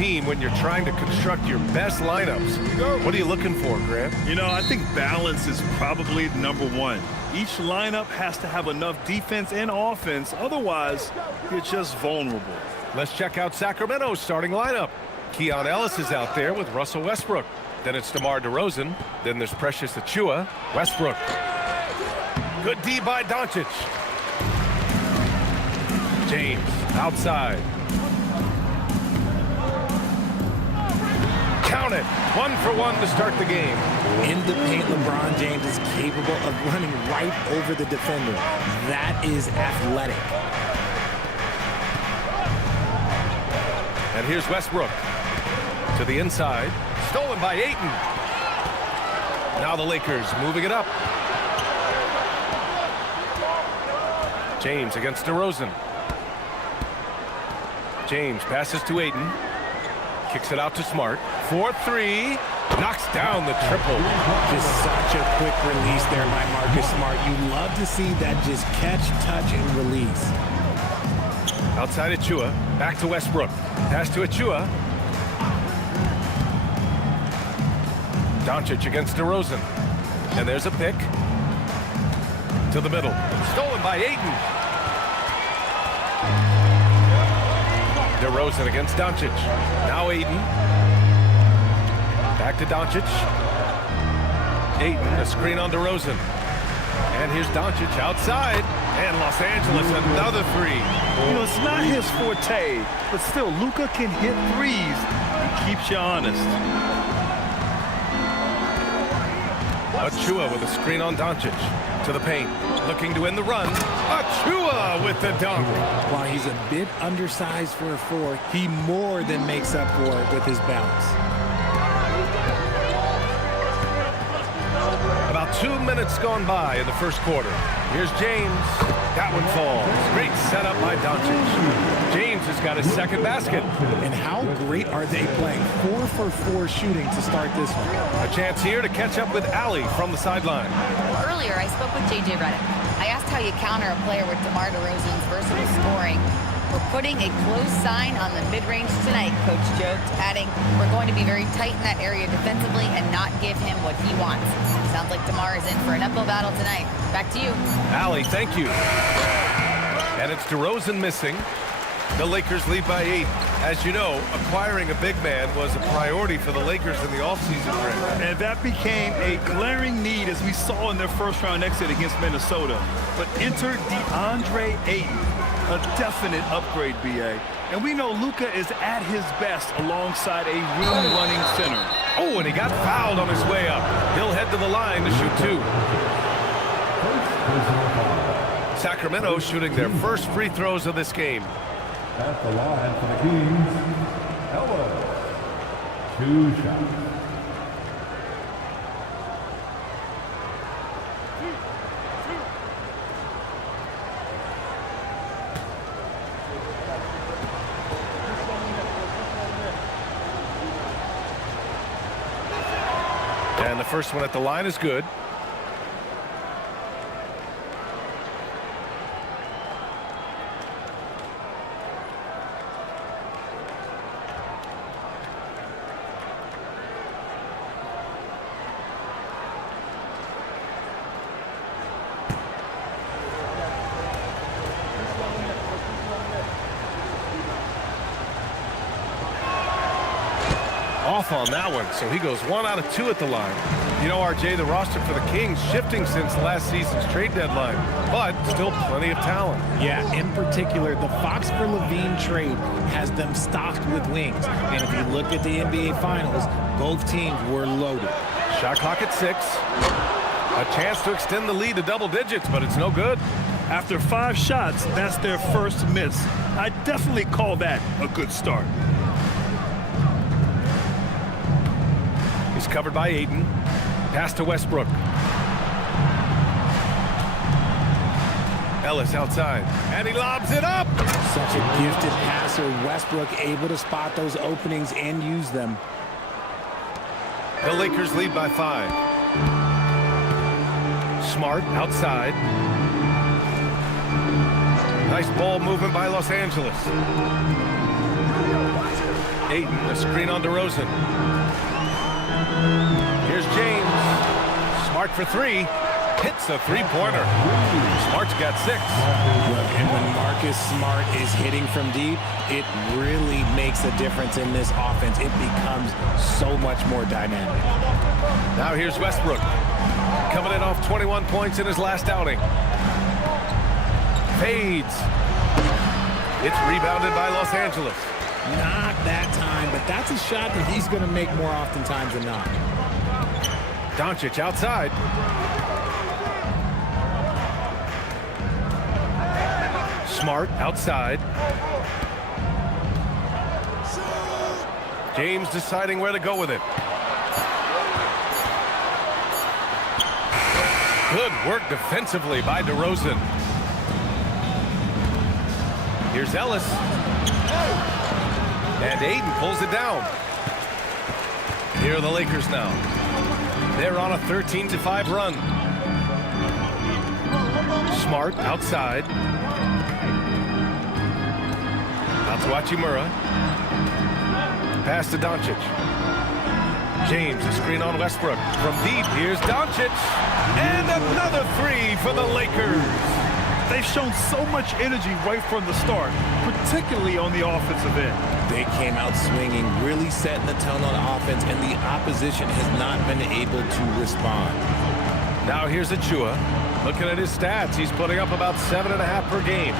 team when you're trying to construct your best lineups. What are you looking for, Grant? You know, I think balance is probably number one. Each lineup has to have enough defense and offense. Otherwise, you're just vulnerable. Let's check out Sacramento's starting lineup. Keon Ellis is out there with Russell Westbrook. Then it's DeMar DeRozan. Then there's Precious Achiuwa. Westbrook. Good D by Doncic. James outside. Count it. 1-for-1 to start the game. In the paint, LeBron James is capable of running right over the defender. That is athletic. And here's Westbrook. To the inside. Stolen by Ayton. Now the Lakers moving it up. James against DeRozan. James passes to Ayton. Kicks it out to Smart. 4-3. Knocks down the triple. Just such a quick release there by Marcus Smart. You love to see that just catch, touch, and release. Outside Achiuwa. Back to Westbrook. Pass to Achiuwa. Doncic against DeRozan. And there's a pick. To the middle. Stolen by Ayton. DeRozan against Doncic. Now Ayton. Back to Doncic. Ayton, a screen on DeRozan. And here's Doncic outside. And Los Angeles, another three. You know, it's not his forte, but still, Luka can hit threes. He keeps you honest. Achiuwa with a screen on Doncic. To the paint. Looking to win the run. Achiuwa with the dunk. While he's a bit undersized for a four, he more than makes up for it with his balance. About 2 minutes gone by in the first quarter. Here's James. That one falls. Great setup by Doncic. James has got his second basket. And how great are they playing? 4 for 4 shooting to start this one. A chance here to catch up with Ali from the sideline. Earlier, I spoke with J.J. Redick. I asked how you counter a player with DeMar DeRozan's versatile scoring. We're putting a close sign on the mid-range tonight, Coach joked, adding, we're going to be very tight in that area defensively and not give him what he wants. Sounds like DeMar is in for an uphill battle tonight. Back to you. Ali, thank you. And it's DeRozan missing. The Lakers lead by 8. As you know, acquiring a big man was a priority for the Lakers in the offseason. And that became a glaring need, as we saw in their first-round exit against Minnesota. But enter DeAndre Ayton, a definite upgrade, B.A. And we know Luka is at his best alongside a rim-running center. Oh, and he got fouled on his way up. He'll head to the line to shoot 2. Sacramento shooting their first free throws of this game. At the line for the Kings, Ellis. 2 shots. And the first one at the line is good. Off on that one, so he goes 1 out of 2 at the line. You know, RJ, the roster for the Kings shifting since last season's trade deadline, but still plenty of talent. Yeah, in particular, the Fox for Levine trade has them stocked with wings. And if you look at the NBA Finals, both teams were loaded. Shot clock at 6. A chance to extend the lead to double digits, but it's no good. After 5 shots, that's their first miss. I definitely call that a good start. He's covered by Ayton. Pass to Westbrook. Ellis outside. And he lobs it up. Such a gifted passer. Westbrook able to spot those openings and use them. The Lakers lead by 5. Smart outside. Nice ball movement by Los Angeles. Ayton, a screen on DeRozan. Here's James. Smart for three. Hits a three-pointer. Smart's got 6. And when Marcus Smart is hitting from deep, it really makes a difference in this offense. It becomes so much more dynamic. Now here's Westbrook. Coming in off 21 points in his last outing. Fades. It's rebounded by Los Angeles. Not that time, but that's a shot that he's going to make more oftentimes than not. Doncic outside. Smart outside. James deciding where to go with it. Good work defensively by DeRozan. Here's Ellis. And Ayton pulls it down. Here are the Lakers now. They're on a 13-5 run. Smart outside. Out to Hachimura. Pass to Doncic. James, a screen on Westbrook. From deep, here's Doncic. And another 3 for the Lakers. They've shown so much energy right from the start, particularly on the offensive end. They came out swinging, really setting the tone on offense, and the opposition has not been able to respond. Now here's Achua. Looking at his stats, he's putting up about 7.5 per game.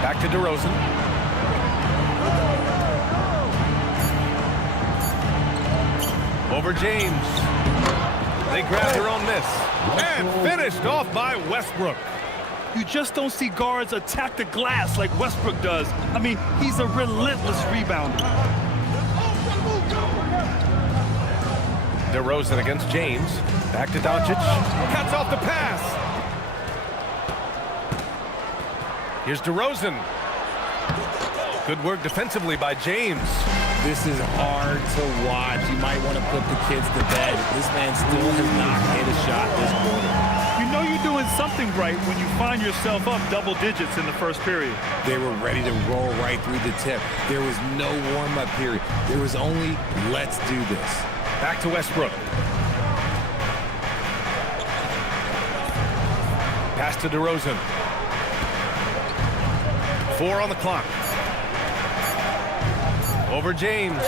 Back to DeRozan. Over James. They grabbed their own miss. And finished off by Westbrook. You just don't see guards attack the glass like Westbrook does. I mean, he's a relentless rebounder. DeRozan against James. Back to Doncic. Cuts off the pass. Here's DeRozan. Good work defensively by James. This is hard to watch. You might want to put the kids to bed. This man still has not hit a shot this quarter. You know you're doing something right when you find yourself up double digits in the first period. They were ready to roll right through the tip. There was no warm-up period. There was only, let's do this. Back to Westbrook. Pass to DeRozan. 4 on the clock. Over James.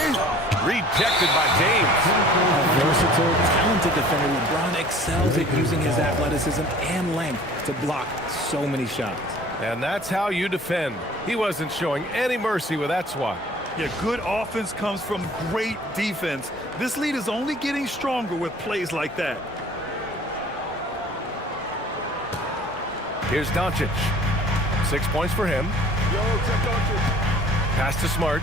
Rejected by James. A versatile, talented defender. LeBron excels at using his athleticism and length to block so many shots. And that's how you defend. He wasn't showing any mercy with that swat. Yeah, good offense comes from great defense. This lead is only getting stronger with plays like that. Here's Doncic. 6 points for him. Pass to Smart.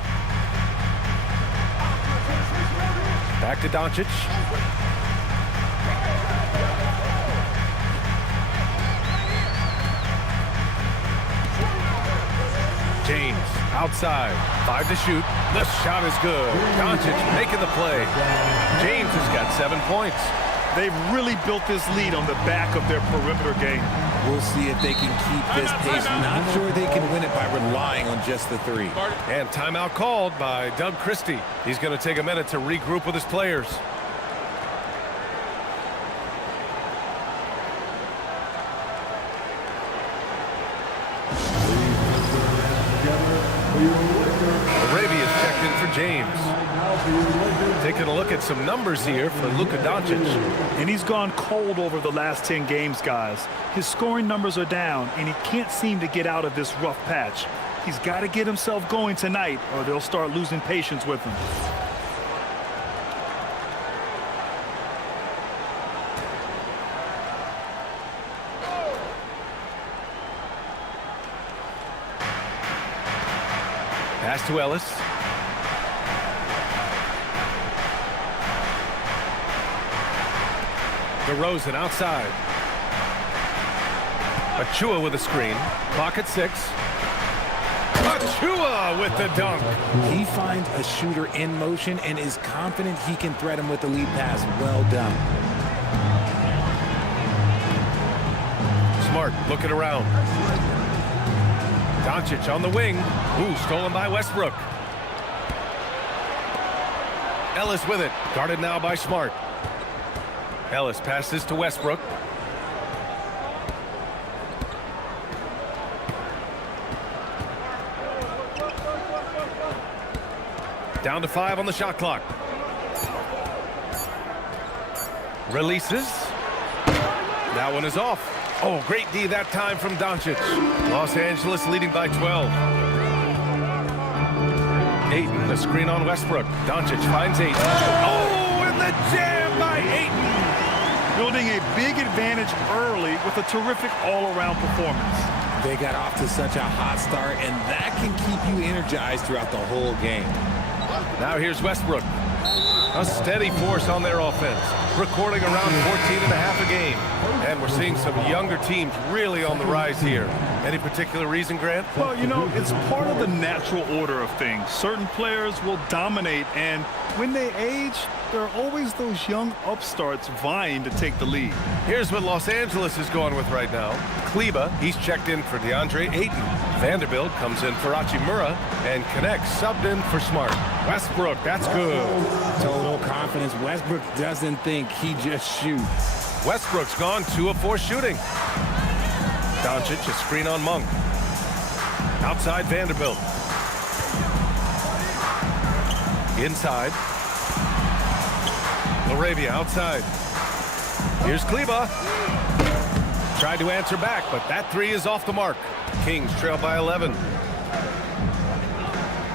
Back to Doncic. James outside. 5 to shoot. The shot is good. Doncic making the play. James has got 7 points. They've really built this lead on the back of their perimeter game. We'll see if they can keep this pace. Not sure they can win it by relying on just the 3. And timeout called by Doug Christie. He's going to take a minute to regroup with his players. Arabia's checked in for James. Taking a look at some numbers here for Luka Doncic. And he's gone cold over the last 10 games, guys. His scoring numbers are down, and he can't seem to get out of this rough patch. He's got to get himself going tonight, or they'll start losing patience with him. Pass to Ellis. DeRozan outside. Achua with a screen. Clock at 6. Achua with the dunk. He finds a shooter in motion and is confident he can threat him with the lead pass. Well done. Smart looking around. Doncic on the wing. Ooh, stolen by Westbrook. Ellis with it. Guarded now by Smart. Ellis passes to Westbrook. Down to 5 on the shot clock. Releases. That one is off. Oh, great D that time from Doncic. Los Angeles leading by 12. Ayton, the screen on Westbrook. Doncic finds Ayton. Oh, and the jam by Ayton. Building a big advantage early with a terrific all-around performance. They got off to such a hot start, and that can keep you energized throughout the whole game. Now here's Westbrook. A steady force on their offense, recording around 14.5 a game. And we're seeing some younger teams really on the rise here. Any particular reason, Grant? Well, you know, it's part of the natural order of things. Certain players will dominate, and when they age, there are always those young upstarts vying to take the lead. Here's what Los Angeles is going with right now. Kleba, he's checked in for DeAndre Ayton. Vanderbilt comes in for Hachimura, and connects, subbed in for Smart. Westbrook, that's good. Total confidence. Westbrook doesn't think, he just shoots. Westbrook's gone 2 of 4 shooting. Doncic, a screen on Monk. Outside Vanderbilt. Inside. LaRavia outside. Here's Kleba. Tried to answer back, but that 3 is off the mark. Kings trail by 11.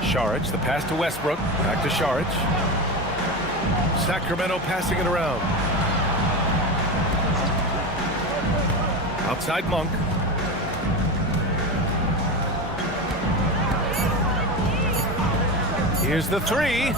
Saric, the pass to Westbrook. Back to Saric. Sacramento passing it around. Outside Monk. Here's the 3.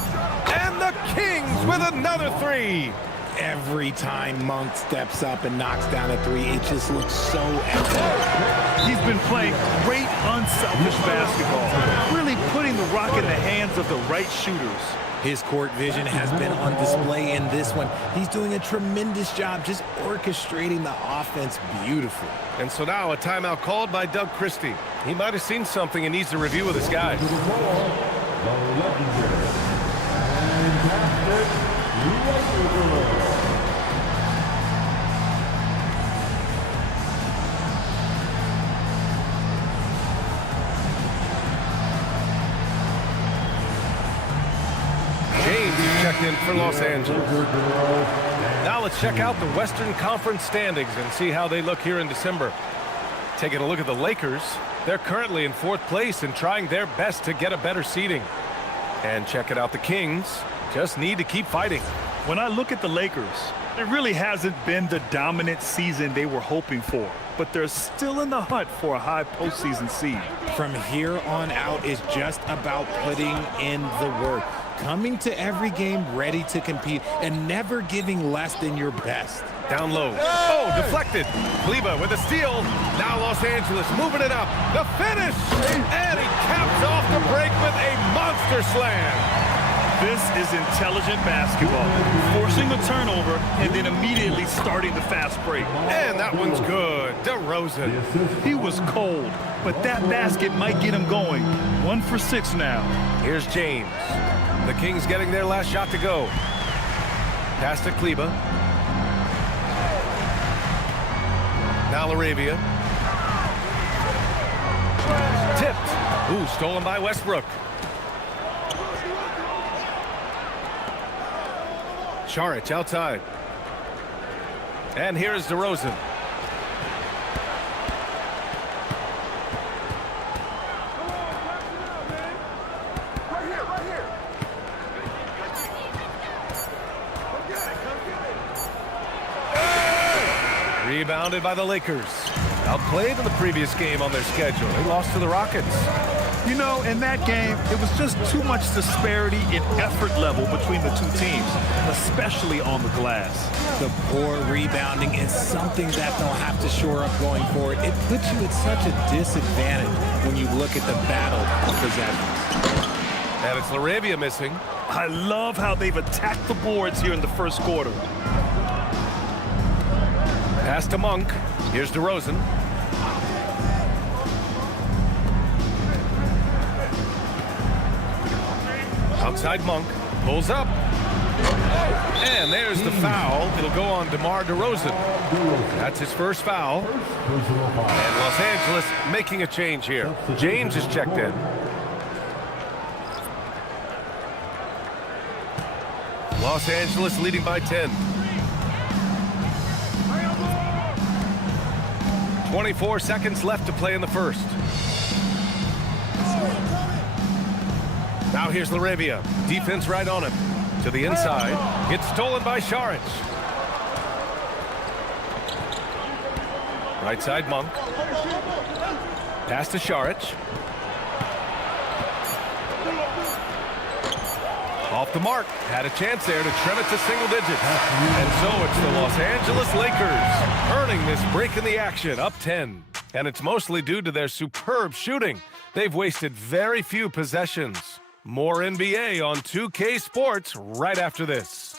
And the Kings with another 3. Every time Monk steps up and knocks down a 3, it just looks so epic. He's been playing great, unselfish basketball, really putting the rock in the hands of the right shooters. His court vision has been on display in this one. He's doing a tremendous job just orchestrating the offense beautifully. And so now a timeout called by Doug Christie. He might have seen something and needs to review with his guys. The legendary fantastic Lakers. Checked in for Los Angeles. Now let's check out the Western Conference standings and see how they look here in December. Taking a look at the Lakers, they're currently in 4th place and trying their best to get a better seeding. And checking out the Kings, just need to keep fighting. When I look at the Lakers, it really hasn't been the dominant season they were hoping for, but they're still in the hunt for a high postseason seed. From here on out is just about putting in the work. Coming to every game ready to compete and never giving less than your best. Down low. Oh, deflected. Kleba with a steal. Now Los Angeles moving it up. The finish. And he caps off the break with a monster slam. This is intelligent basketball. Forcing a turnover and then immediately starting the fast break. And that one's good. DeRozan. He was cold, but that basket might get him going. 1 for 6 now. Here's James. The Kings getting their last shot to go. Pass to Kleba. Now LaRavia. Tipped. Ooh, stolen by Westbrook. Saric outside. And here's DeRozan. Rebounded by the Lakers. Outplayed in the previous game on their schedule. They lost to the Rockets. You know, in that game, it was just too much disparity in effort level between the two teams, especially on the glass. The poor rebounding is something that they'll have to shore up going forward. It puts you at such a disadvantage when you look at the battle of possessions. And it's LaRavia missing. I love how they've attacked the boards here in the first quarter. Pass to Monk. Here's DeRozan. Outside Monk. Pulls up. And there's the foul. It'll go on DeMar DeRozan. That's his first foul. Personal foul. And Los Angeles making a change here. James is checked in. Los Angeles leading by 10. 24 seconds left to play in the first. Now here's Laravia. Defense right on him. To the inside. It's stolen by Saric. Right side, Monk. Pass to Saric. Off the mark. Had a chance there to trim it to single digits. And so it's the Los Angeles Lakers earning this break in the action, up 10. And it's mostly due to their superb shooting. They've wasted very few possessions. More NBA on 2K Sports right after this.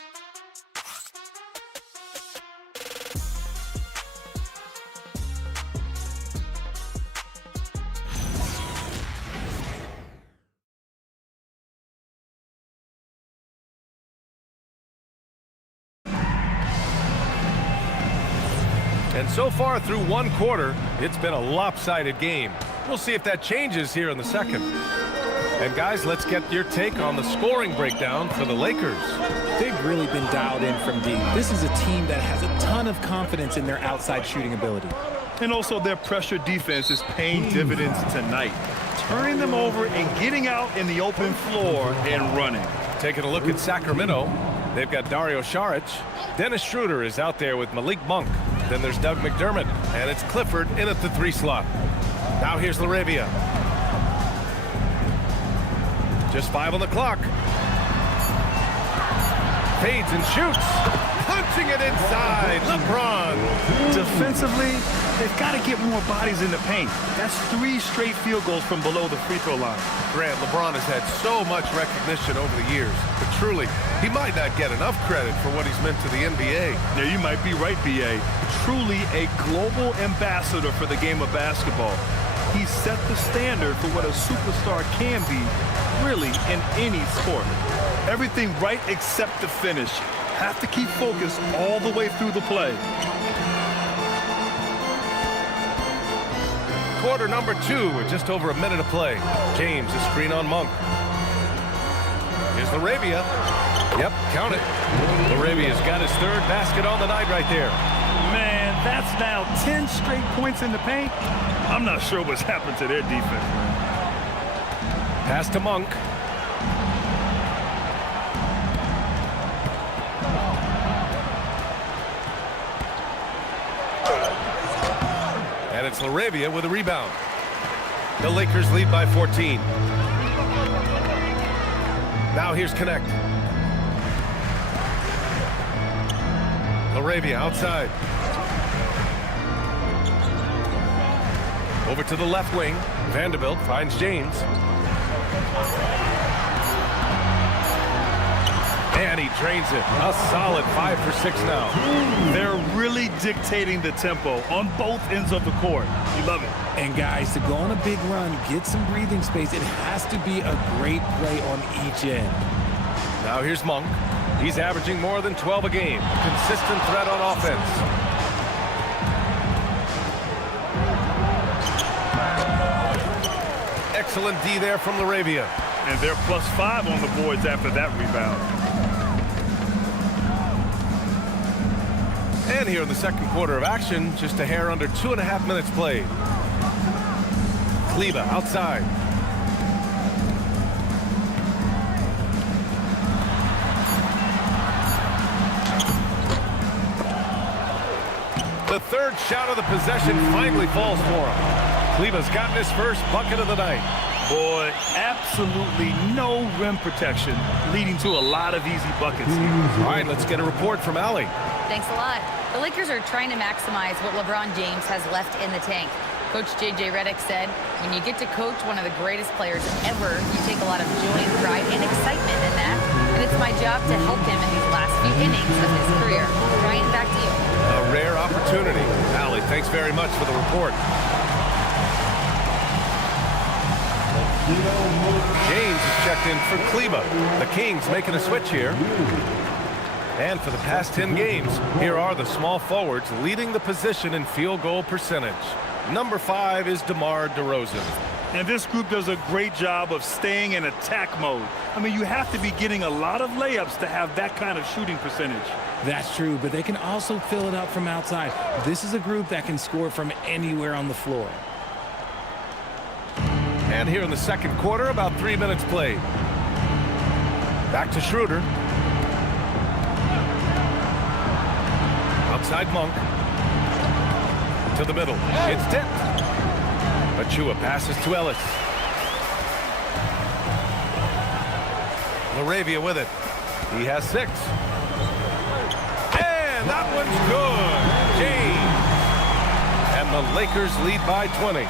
And so far through one quarter, it's been a lopsided game. We'll see if that changes here in the second. And guys, let's get your take on the scoring breakdown for the Lakers. They've really been dialed in from deep. This is a team that has a ton of confidence in their outside shooting ability. And also their pressure defense is paying dividends tonight, turning them over and getting out in the open floor and running. Taking a look at Sacramento, they've got Dario Saric. Dennis Schroeder is out there with Malik Monk. Then there's Doug McDermott, and it's Clifford in at the 3 slot. Now here's Laravia. Just 5 on the clock. Fades and shoots. Punching it inside. LeBron. Defensively, they've got to get more bodies in the paint. That's 3 straight field goals from below the free throw line. Grant, LeBron has had so much recognition over the years, but truly, he might not get enough credit for what he's meant to the NBA. Yeah, you might be right, B.A. Truly a global ambassador for the game of basketball. He set the standard for what a superstar can be, really, in any sport. Everything right except the finish. Have to keep focused all the way through the play. Quarter number 2 with just over a minute of play. James, a screen on Monk. Here's Laravia. Yep, count it. Laravia's got his 3rd basket on the night right there. Man, that's now 10 straight points in the paint. I'm not sure what's happened to their defense, man. Pass to Monk. And it's Laravia with a rebound. The Lakers lead by 14. Now here's Connect. Laravia outside. Over to the left wing. Vanderbilt finds James. And he drains it. A solid 5 for 6 now. They're really dictating the tempo on both ends of the court. You love it. And guys, to go on a big run, get some breathing space, it has to be a great play on each end. Now here's Monk. He's averaging more than 12 a game. Consistent threat on offense. Excellent D there from Laravia. And they're +5 on the boards after that rebound. And here in the second quarter of action, just a hair under 2.5 minutes played. Kleber outside. The 3rd shot of the possession finally falls for him. Kleber's gotten his first bucket of the night. Boy, absolutely no rim protection, leading to a lot of easy buckets here. All right, let's get a report from Allie. Thanks a lot. The Lakers are trying to maximize what LeBron James has left in the tank. Coach J.J. Redick said, when you get to coach one of the greatest players ever, you take a lot of joy, pride, and excitement in that. And it's my job to help him in these last few innings of his career. Ryan, back to you. A rare opportunity. Allie, thanks very much for the report. James is checked in for Kleber. The Kings making a switch here. And for the past 10 games, here are the small forwards leading the position in field goal percentage. Number 5 is DeMar DeRozan. And this group does a great job of staying in attack mode. I mean, you have to be getting a lot of layups to have that kind of shooting percentage. That's true, but they can also fill it up from outside. This is a group that can score from anywhere on the floor. And here in the second quarter, about 3 minutes played. Back to Schroeder. Outside Monk. To the middle. It's tipped. Achua passes to Ellis. LaRavia with it. He has 6. And that one's good. James. And the Lakers lead by 20.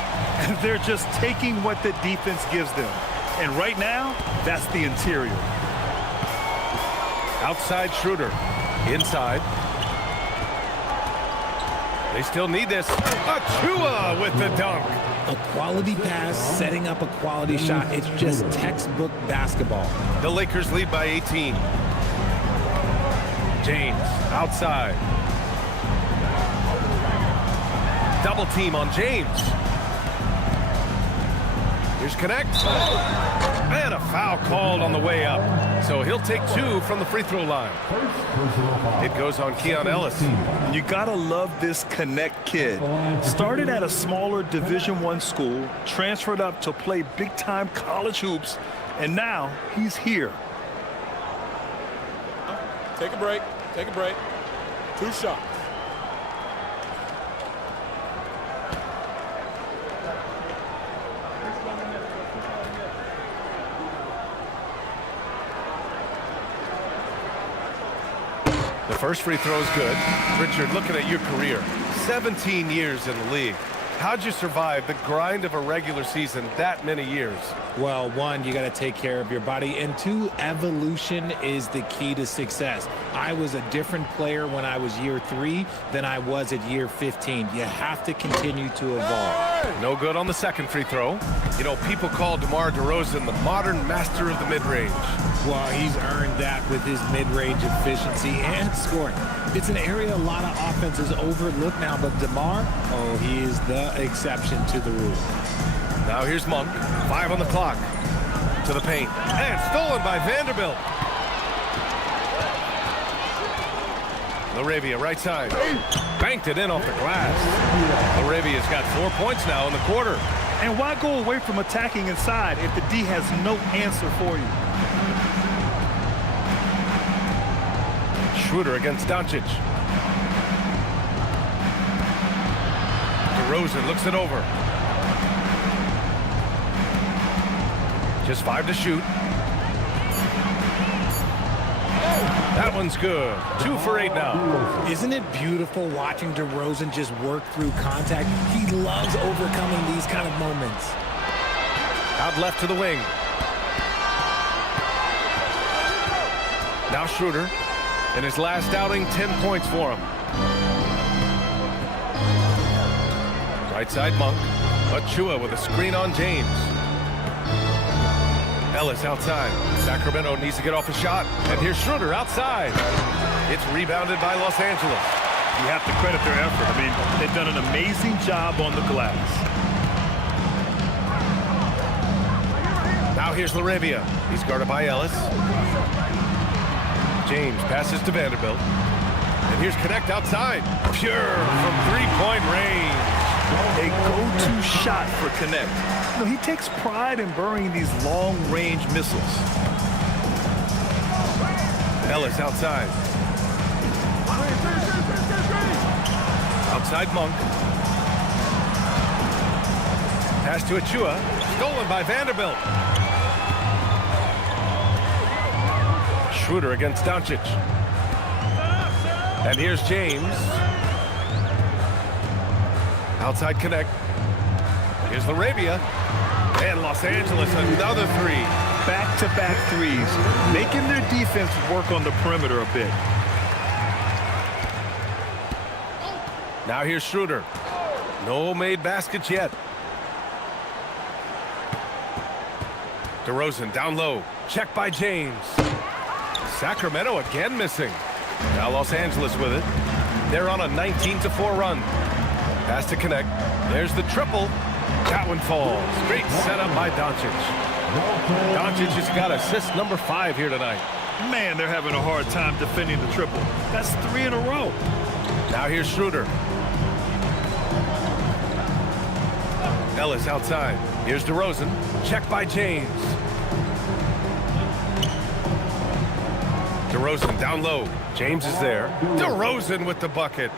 They're just taking what the defense gives them. And right now, that's the interior. Outside Schroeder. Inside. They still need this. Achua with the dunk. A quality pass, setting up a quality shot. It's just textbook basketball. The Lakers lead by 18. James outside. Double team on James. Here's Connect. And a foul called on the way up. So he'll take 2 from the free throw line. It goes on Keon Ellis. You gotta love this Connect kid. Started at a smaller Division I school, transferred up to play big-time college hoops, and now he's here. Take a break. Take a break. 2 shots. The first free throw is good. Richard, looking at your career, 17 years in the league. How'd you survive the grind of a regular season that many years? Well, 1, you got to take care of your body, and 2, evolution is the key to success. I was a different player when I was year 3 than I was at year 15. You have to continue to evolve. No good on the second free throw. You know, people call DeMar DeRozan the modern master of the mid-range. Well, he's earned that with his mid-range efficiency and scoring. It's an area a lot of offenses overlook now, but DeMar, oh, he is the exception to the rule. Now here's Monk. 5 on the clock. To the paint. And stolen by Vanderbilt. LaRavia, right side. Banked it in off the glass. LaRavia's got 4 points now in the quarter. And why go away from attacking inside if the D has no answer for you? Schroeder against Doncic. DeRozan looks it over. Just 5 to shoot. That one's good. 2 for 8 now. Isn't it beautiful watching DeRozan just work through contact? He loves overcoming these kind of moments. Out left to the wing. Now Schroeder. In his last outing, 10 points for him. Right side Monk. Achua with a screen on James. Ellis outside. Sacramento needs to get off a shot. And here's Schroeder outside. It's rebounded by Los Angeles. You have to credit their effort. I mean, they've done an amazing job on the glass. Now here's LaRavia. He's guarded by Ellis. James passes to Vanderbilt. And here's Connect outside. Pure from three-point range. A go-to shot for Connect. You know, he takes pride in burying these long-range missiles. Ellis outside. Outside Monk. Pass to Achua. Stolen by Vanderbilt. Schroeder against Doncic. And here's James. Outside Connect. Here's LaRavia. And Los Angeles, another 3. Back-to-back threes, making their defense work on the perimeter a bit. Now here's Schroeder. No made baskets yet. DeRozan down low. Check by James. Sacramento again missing. Now Los Angeles with it. They're on a 19-4 run. Pass to connect. There's the triple. That one falls. Great setup by Doncic. Doncic has got assist number 5 here tonight. Man, they're having a hard time defending the triple. That's 3 in a row. Now here's Schroeder. Ellis outside. Here's DeRozan. Check by James. DeRozan down low. James is there. DeRozan with the bucket.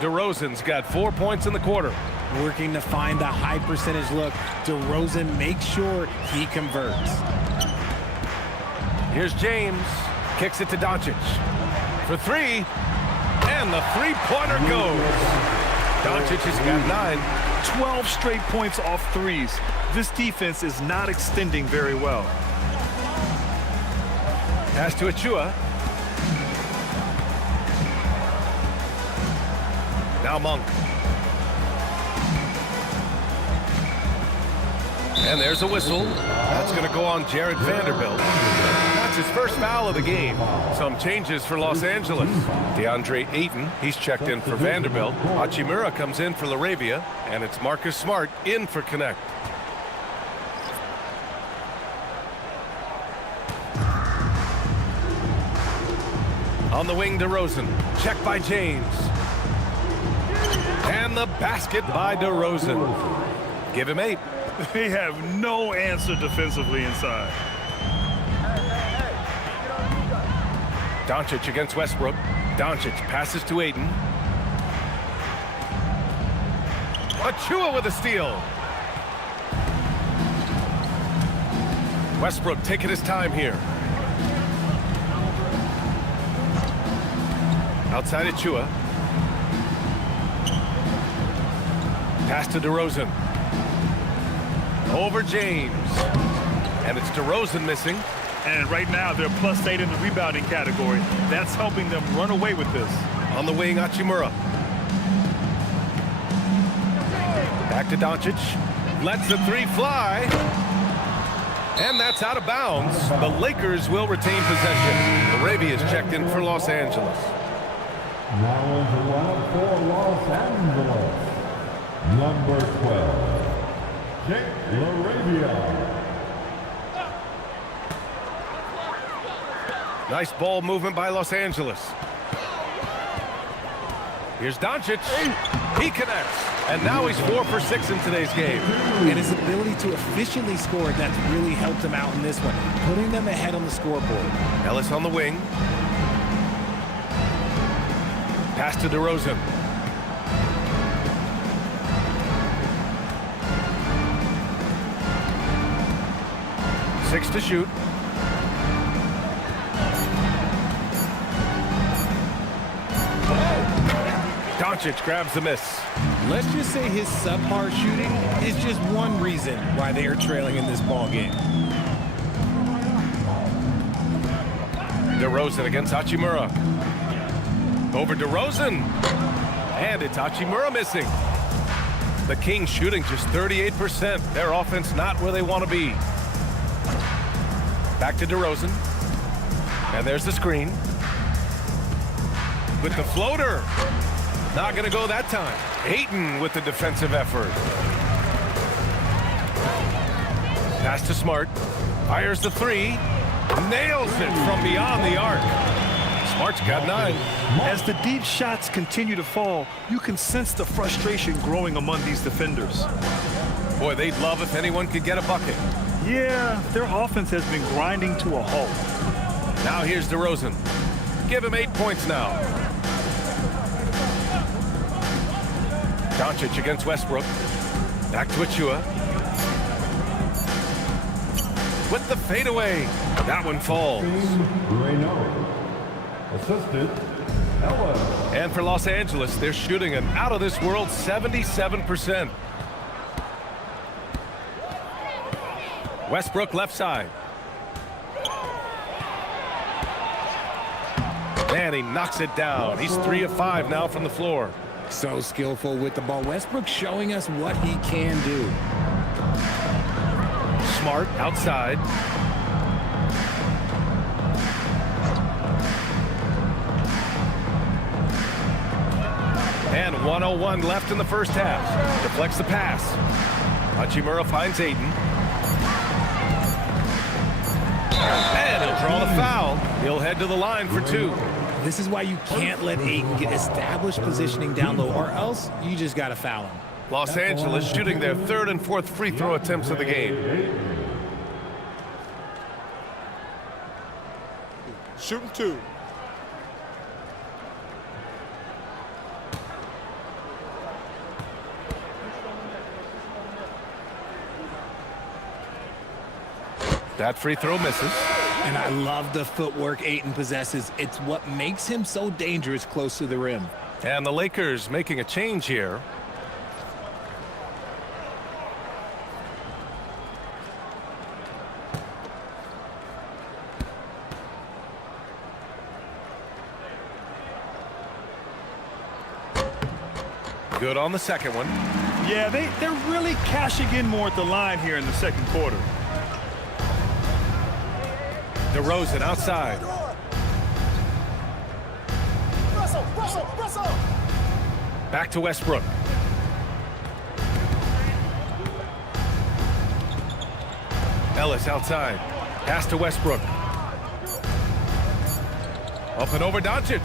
DeRozan's got 4 points in the quarter. Working to find the high percentage look. DeRozan makes sure he converts. Here's James. Kicks it to Doncic. For 3. And the three-pointer goes. Doncic has got 9. 12 straight points off threes. This defense is not extending very well. Pass to Achua. Now Monk. And there's a whistle. That's going to go on Jared Vanderbilt. That's his first foul of the game. Some changes for Los Angeles. DeAndre Ayton, he's checked in for Vanderbilt. Hachimura comes in for LaRavia. And it's Marcus Smart in for Connect. On the wing, DeRozan. Check by James. And the basket by DeRozan. Give him 8. They have no answer defensively inside. Doncic against Westbrook. Doncic passes to Ayton. Achua with a steal. Westbrook taking his time here. Outside Achua. Pass to DeRozan. Over James. And it's DeRozan missing. And right now they're +8 in the rebounding category. That's helping them run away with this. On the wing, Hachimura. Back to Doncic. Lets the 3 fly. And that's out of bounds. The Lakers will retain possession. LaRavia is checked in for Los Angeles. Now into lineup for Los Angeles. Number 12, Jake LaRavia. Nice ball movement by Los Angeles. Here's Doncic. He connects. And now he's 4 for 6 in today's game. And his ability to efficiently score, that's really helped him out in this one, putting them ahead on the scoreboard. Ellis on the wing. Pass to DeRozan. 6 to shoot. Doncic grabs the miss. Let's just say his subpar shooting is just one reason why they are trailing in this ball game. DeRozan against Hachimura. Over DeRozan. And it's Hachimura missing. The Kings shooting just 38%. Their offense not where they want to be. Back to DeRozan. And there's the screen. With the floater. Not going to go that time. Ayton with the defensive effort. Pass to Smart. Fires the 3. Nails it from beyond the arc. Smart's got 9. As the deep shots continue to fall, you can sense the frustration growing among these defenders. Boy, they'd love if anyone could get a bucket. Yeah, their offense has been grinding to a halt. Now here's DeRozan. Give him 8 points now. Doncic against Westbrook. Back to Achua. With the fadeaway. That one falls. Reno. Assisted, Ellis. And for Los Angeles, they're shooting an out-of-this-world 77%. Westbrook left side. And he knocks it down. He's 3 of 5 now from the floor. So skillful with the ball. Westbrook showing us what he can do. Smart outside. And 1:01 left in the first half. Deflects the pass. Hachimura finds Ayton. And he'll draw the foul. He'll head to the line for 2. This is why you can't let Ayton get established positioning down low, or else you just got to foul him. Los Angeles shooting their 3rd and 4th free throw attempts of the game. Shooting 2. That free throw misses. And I love the footwork Ayton possesses. It's what makes him so dangerous close to the rim. And the Lakers making a change here. Good on the second one. Yeah, they're really cashing in more at the line here in the second quarter. DeRozan outside. Back to Westbrook. Ellis outside. Pass to Westbrook. Up and over Doncic.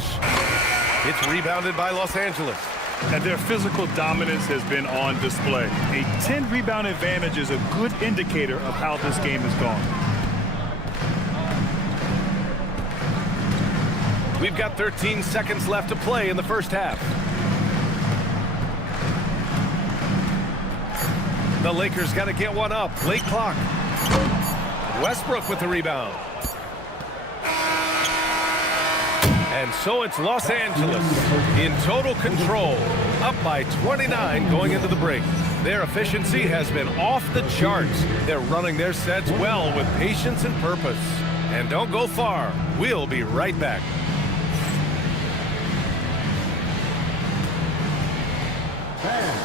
It's rebounded by Los Angeles. And their physical dominance has been on display. A 10-rebound advantage is a good indicator of how this game has gone. We've got 13 seconds left to play in the first half. The Lakers got to get one up. Late clock. Westbrook with the rebound. And so it's Los Angeles in total control, up by 29 going into the break. Their efficiency has been off the charts. They're running their sets well with patience and purpose. And don't go far. We'll be right back. Fans,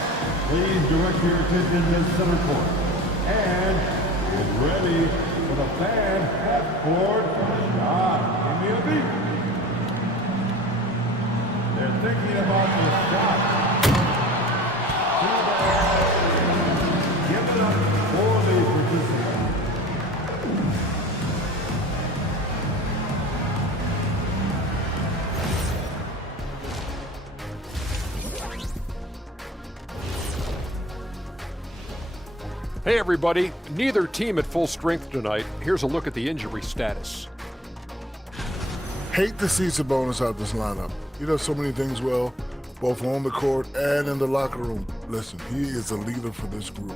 please direct your attention to center court. And get ready for the fan half-court shot. Give me a beat. They're thinking about the shot. Give it up for the participants. Hey everybody, neither team at full strength tonight. Here's a look at the injury status. Hate to see Sabonis out this lineup. He does so many things well, both on the court and in the locker room. Listen, he is a leader for this group.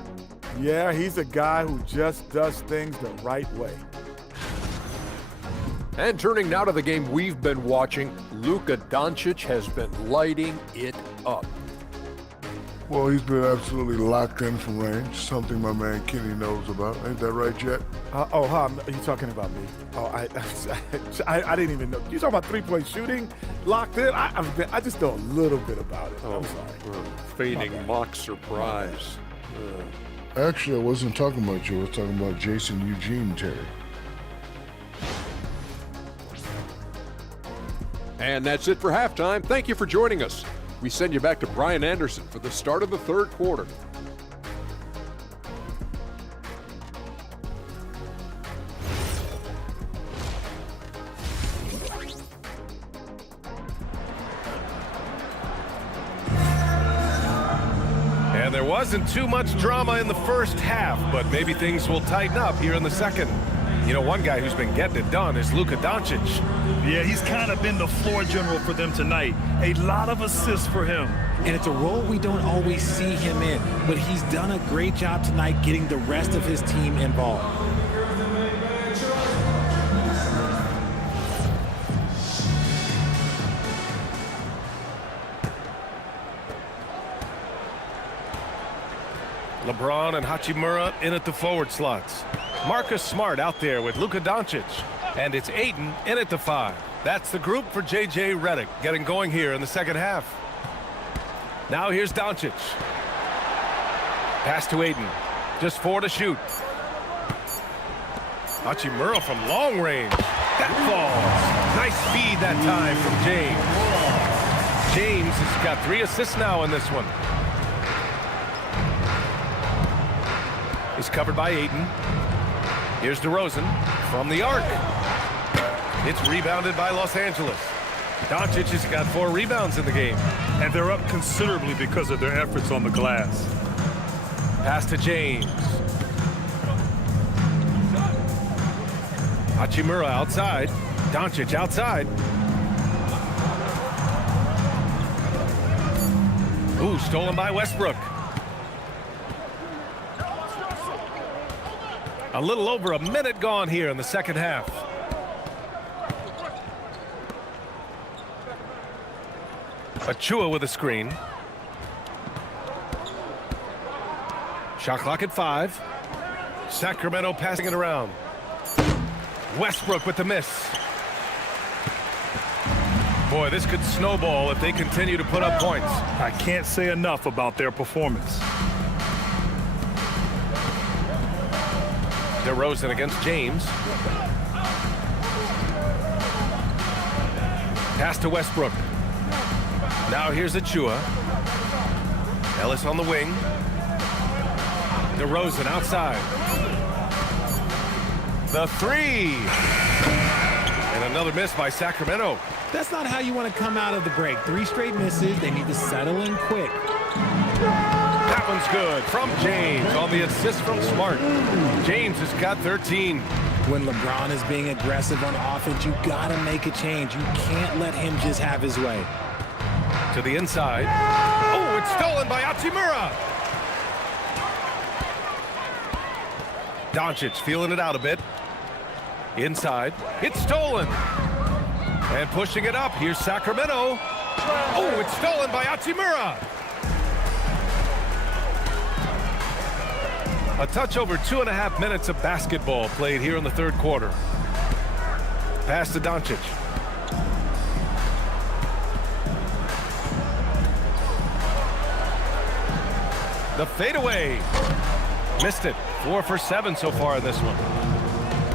Yeah, he's a guy who just does things the right way. And turning now to the game we've been watching, Luka Doncic has been lighting it up. Well, he's been absolutely locked in from range, something my man Kenny knows about. Ain't that right, Jet? Hi, are you talking about me? Oh, I didn't even know. You talking about three-point shooting? Locked in? I just know a little bit about it. I'm sorry. Feigning mock surprise. Actually, I wasn't talking about you. I was talking about Jason Eugene Terry. And that's it for halftime. Thank you for joining us. We send you back to Brian Anderson for the start of the third quarter. And there wasn't too much drama in the first half, but maybe things will tighten up here in the second. You know, one guy who's been getting it done is Luka Doncic. Yeah, he's kind of been the floor general for them tonight. A lot of assists for him. And it's a role we don't always see him in, but he's done a great job tonight getting the rest of his team involved. LeBron and Hachimura in at the forward slots. Marcus Smart out there with Luka Doncic. And it's Ayton in at the 5. That's the group for J.J. Redick getting going here in the second half. Now here's Doncic. Pass to Ayton. Just 4 to shoot. Hachimura from long range. That falls. Nice feed that time from James. James has got 3 assists now in this one. He's covered by Ayton. Here's DeRozan from the arc. It's rebounded by Los Angeles. Doncic has got 4 rebounds in the game. And they're up considerably because of their efforts on the glass. Pass to James. Hachimura outside. Doncic outside. Ooh, stolen by Westbrook. A little over a minute gone here in the second half. Achua with a screen. Shot clock at 5. Sacramento passing it around. Westbrook with the miss. Boy, this could snowball if they continue to put up points. I can't say enough about their performance. DeRozan against James. Pass to Westbrook. Now here's Achua. Ellis on the wing. DeRozan outside. The 3. And another miss by Sacramento. That's not how you want to come out of the break. 3 straight misses. They need to settle in quick. That one's good from James on the assist from Smart. James has got 13. When LeBron is being aggressive on offense, you got to make a change. You can't let him just have his way. To the inside. Oh, it's stolen by Hachimura. Doncic feeling it out a bit. Inside. It's stolen. And pushing it up. Here's Sacramento. Oh, it's stolen by Hachimura. A touch over 2.5 minutes of basketball played here in the third quarter. Pass to Doncic. The fadeaway. Missed it. 4 for 7 so far in this one.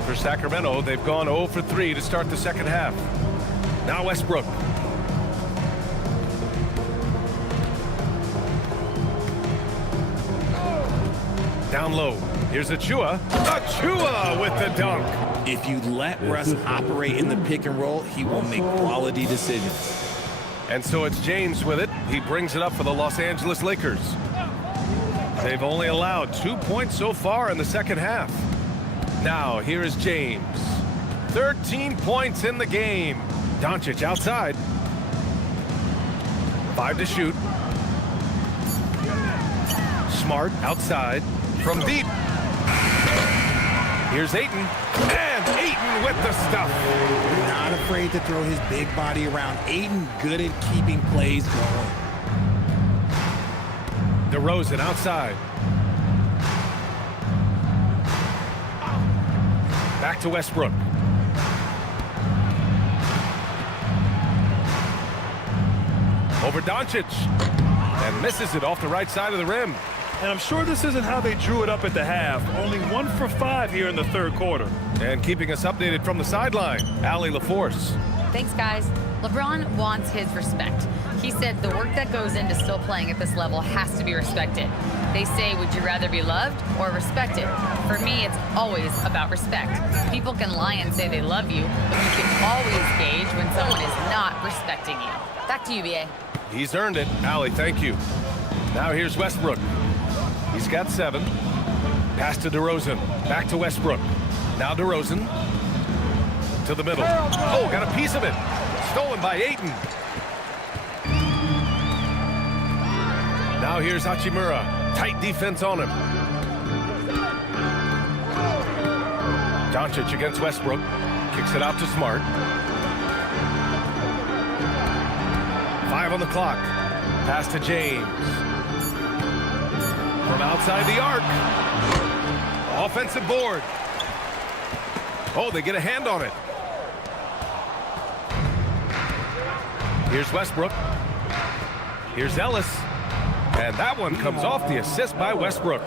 For Sacramento, they've gone 0 for 3 to start the second half. Now Westbrook. Down low. Here's Achua. Achua with the dunk. If you let Russ operate in the pick and roll, he will make quality decisions. And so it's James with it. He brings it up for the Los Angeles Lakers. They've only allowed 2 points so far in the second half. Now here is James. 13 points in the game. Doncic outside. 5 to shoot. Smart outside. From deep. Here's Ayton. And Ayton with the stuff. Not afraid to throw his big body around. Ayton good at keeping plays going. DeRozan outside. Back to Westbrook. Over Doncic. And misses it off the right side of the rim. And I'm sure this isn't how they drew it up at the half. Only 1 for 5 here in the third quarter. And keeping us updated from the sideline, Allie LaForce. Thanks, guys. LeBron wants his respect. He said the work that goes into still playing at this level has to be respected. They say, would you rather be loved or respected? For me, it's always about respect. People can lie and say they love you, but you can always gauge when someone is not respecting you. Back to you, B.A. He's earned it. Allie, thank you. Now here's Westbrook. He's got 7. Pass to DeRozan. Back to Westbrook. Now DeRozan. To the middle. Oh, got a piece of it. Stolen by Ayton. Now here's Hachimura. Tight defense on him. Doncic against Westbrook. Kicks it out to Smart. 5 on the clock. Pass to James. From outside the arc. Offensive board. Oh, they get a hand on it. Here's Westbrook. Here's Ellis. And that one comes off the assist by Westbrook.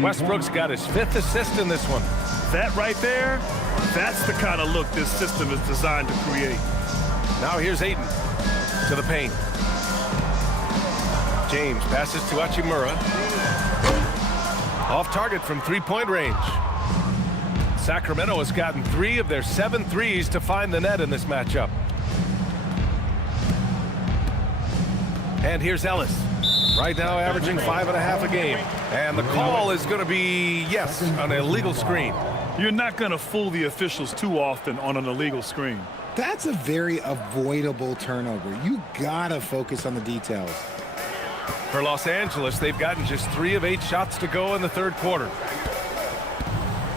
Westbrook's got his 5th assist in this one. That right there, that's the kind of look this system is designed to create. Now here's Ayton. To the paint. James passes to Hachimura. Off target from three-point range. Sacramento has gotten 3 of their 7 threes to find the net in this matchup. And here's Ellis. Right now averaging 5.5 a game. And the call is going to be, yes, an illegal screen. You're not going to fool the officials too often on an illegal screen. That's a very avoidable turnover. You gotta focus on the details. For Los Angeles, they've gotten just 3 of 8 shots to go in the third quarter.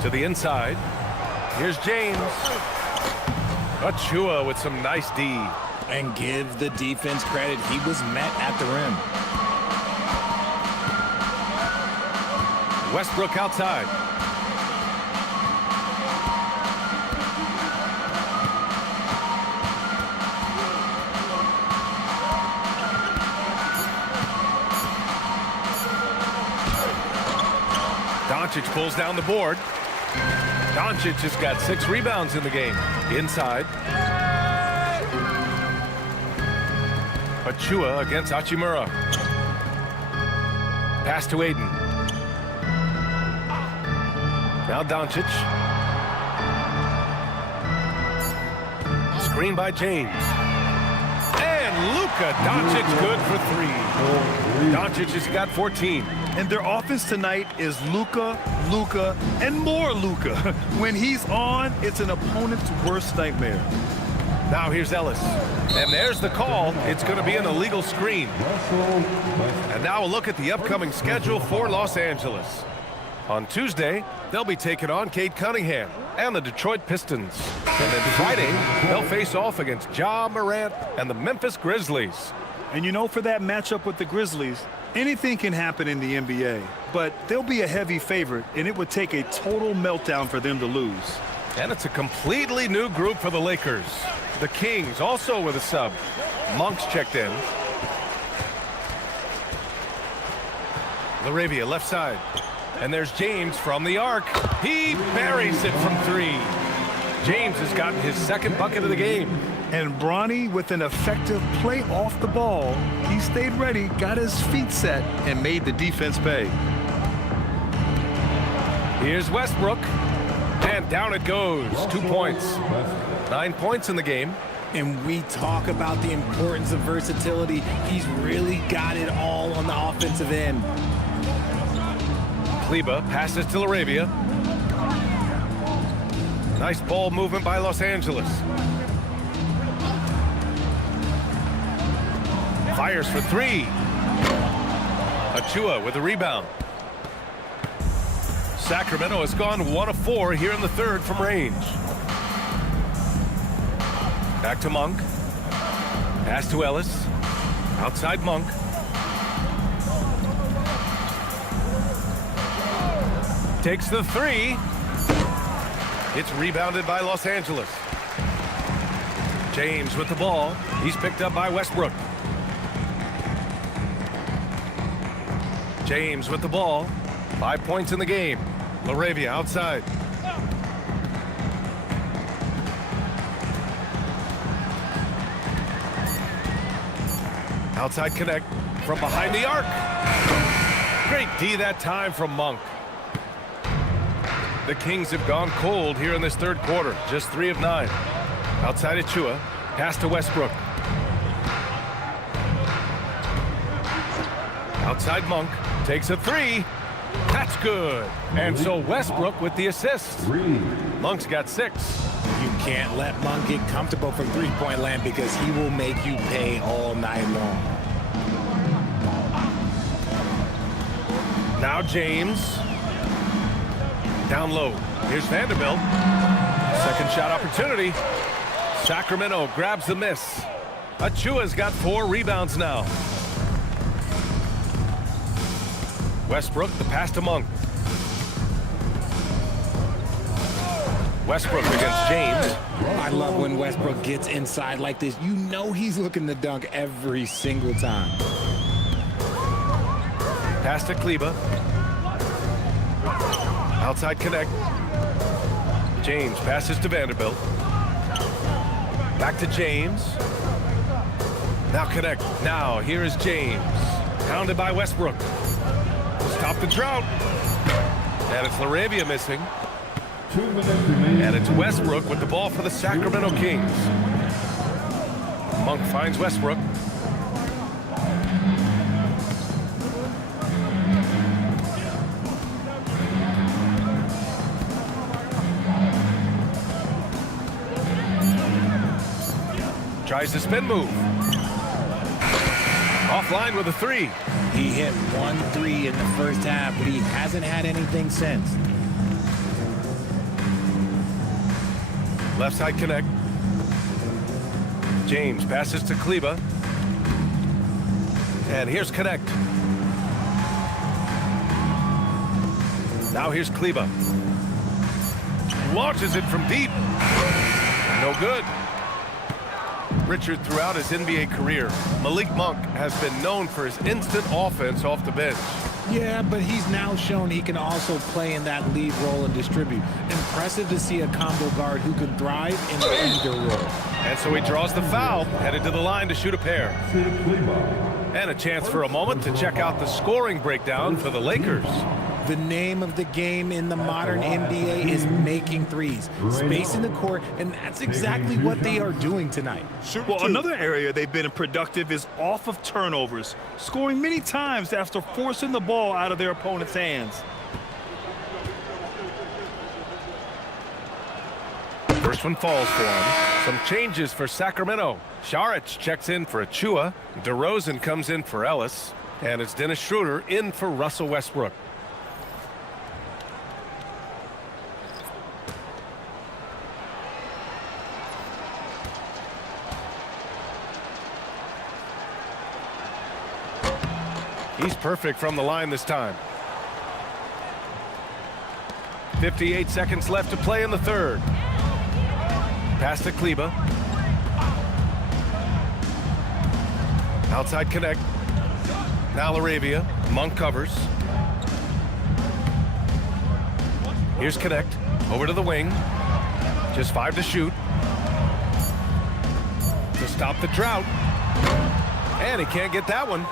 To the inside. Here's James. Achua with some nice D. And give the defense credit. He was met at the rim. Westbrook outside. Doncic pulls down the board. Doncic has got 6 rebounds in the game. Inside. Achua against Hachimura. Pass to Aiden. Now Doncic. Screen by James. And Luka Doncic good for 3. Doncic has got 14. And their offense tonight is Luka, and more Luka. When he's on, it's an opponent's worst nightmare. Now here's Ellis. And there's the call. It's going to be an illegal screen. And now a look at the upcoming schedule for Los Angeles. On Tuesday, they'll be taking on Cade Cunningham and the Detroit Pistons. And then Friday, they'll face off against Ja Morant and the Memphis Grizzlies. And you know, for that matchup with the Grizzlies, anything can happen in the NBA, but they'll be a heavy favorite, and it would take a total meltdown for them to lose. And it's a completely new group for the Lakers. The Kings also with a sub. Monk's checked in. LaRavia left side. And there's James from the arc. He buries it from 3. James has gotten his 2nd bucket of the game. And Bronny with an effective play off the ball. He stayed ready, got his feet set, and made the defense pay. Here's Westbrook. And down it goes. 2 points. 9 points in the game. And we talk about the importance of versatility. He's really got it all on the offensive end. Kleber passes to LaRavia. Nice ball movement by Los Angeles. Fires for 3. Achua with a rebound. Sacramento has gone 1 of 4 here in the third from range. Back to Monk. Pass to Ellis. Outside Monk. Takes the 3. It's rebounded by Los Angeles. James with the ball. He's picked up by Westbrook. James with the ball. 5 points in the game. LaRavia outside. Outside connect from behind the arc. Great D that time from Monk. The Kings have gone cold here in this third quarter. Just 3 of 9. Outside Achua. Pass to Westbrook. Outside Monk. Takes a 3. That's good. And so Westbrook with the assist. Monk's got 6. You can't let Monk get comfortable from three-point land because he will make you pay all night long. Now James. Down low. Here's Vanderbilt. Second shot opportunity. Sacramento grabs the miss. Achua's got 4 rebounds now. Westbrook, the pass to Monk. Westbrook against James. I love when Westbrook gets inside like this. You know he's looking to dunk every single time. Pass to Kleber. Outside connect. James passes to Vanderbilt. Back to James. Now connect. Now here is James. Pounded by Westbrook. Stop the drought. And it's LaRavia missing. 2 minutes remaining. And it's Westbrook with the ball for the Sacramento Kings. Monk finds Westbrook. Tries the spin move. Offline with a 3. He hit 1-3 in the first half, but he hasn't had anything since. Left side connect. James passes to Kleba. And here's connect. Now here's Kleba. Launches it from deep. No good. Richard, throughout his NBA career, Malik Monk has been known for his instant offense off the bench. Yeah, but he's now shown he can also play in that lead role and distribute. Impressive to see a combo guard who can thrive in either role. And so he draws the foul, headed to the line to shoot a pair. And a chance for a moment to check out the scoring breakdown for the Lakers. The name of the game in the modern NBA is making threes, spacing the court, and that's exactly what they are doing tonight. Well, another area they've been productive is off of turnovers, scoring many times after forcing the ball out of their opponent's hands. First one falls for him. Some changes for Sacramento. Saric checks in for Achua. DeRozan comes in for Ellis. And it's Dennis Schroeder in for Russell Westbrook. He's perfect from the line this time. 58 seconds left to play in the third. Pass to Kleba. Outside connect. Now LaRavia. Monk covers. Here's connect. Over to the wing. Just 5 to shoot. To stop the drought. And he can't get that one.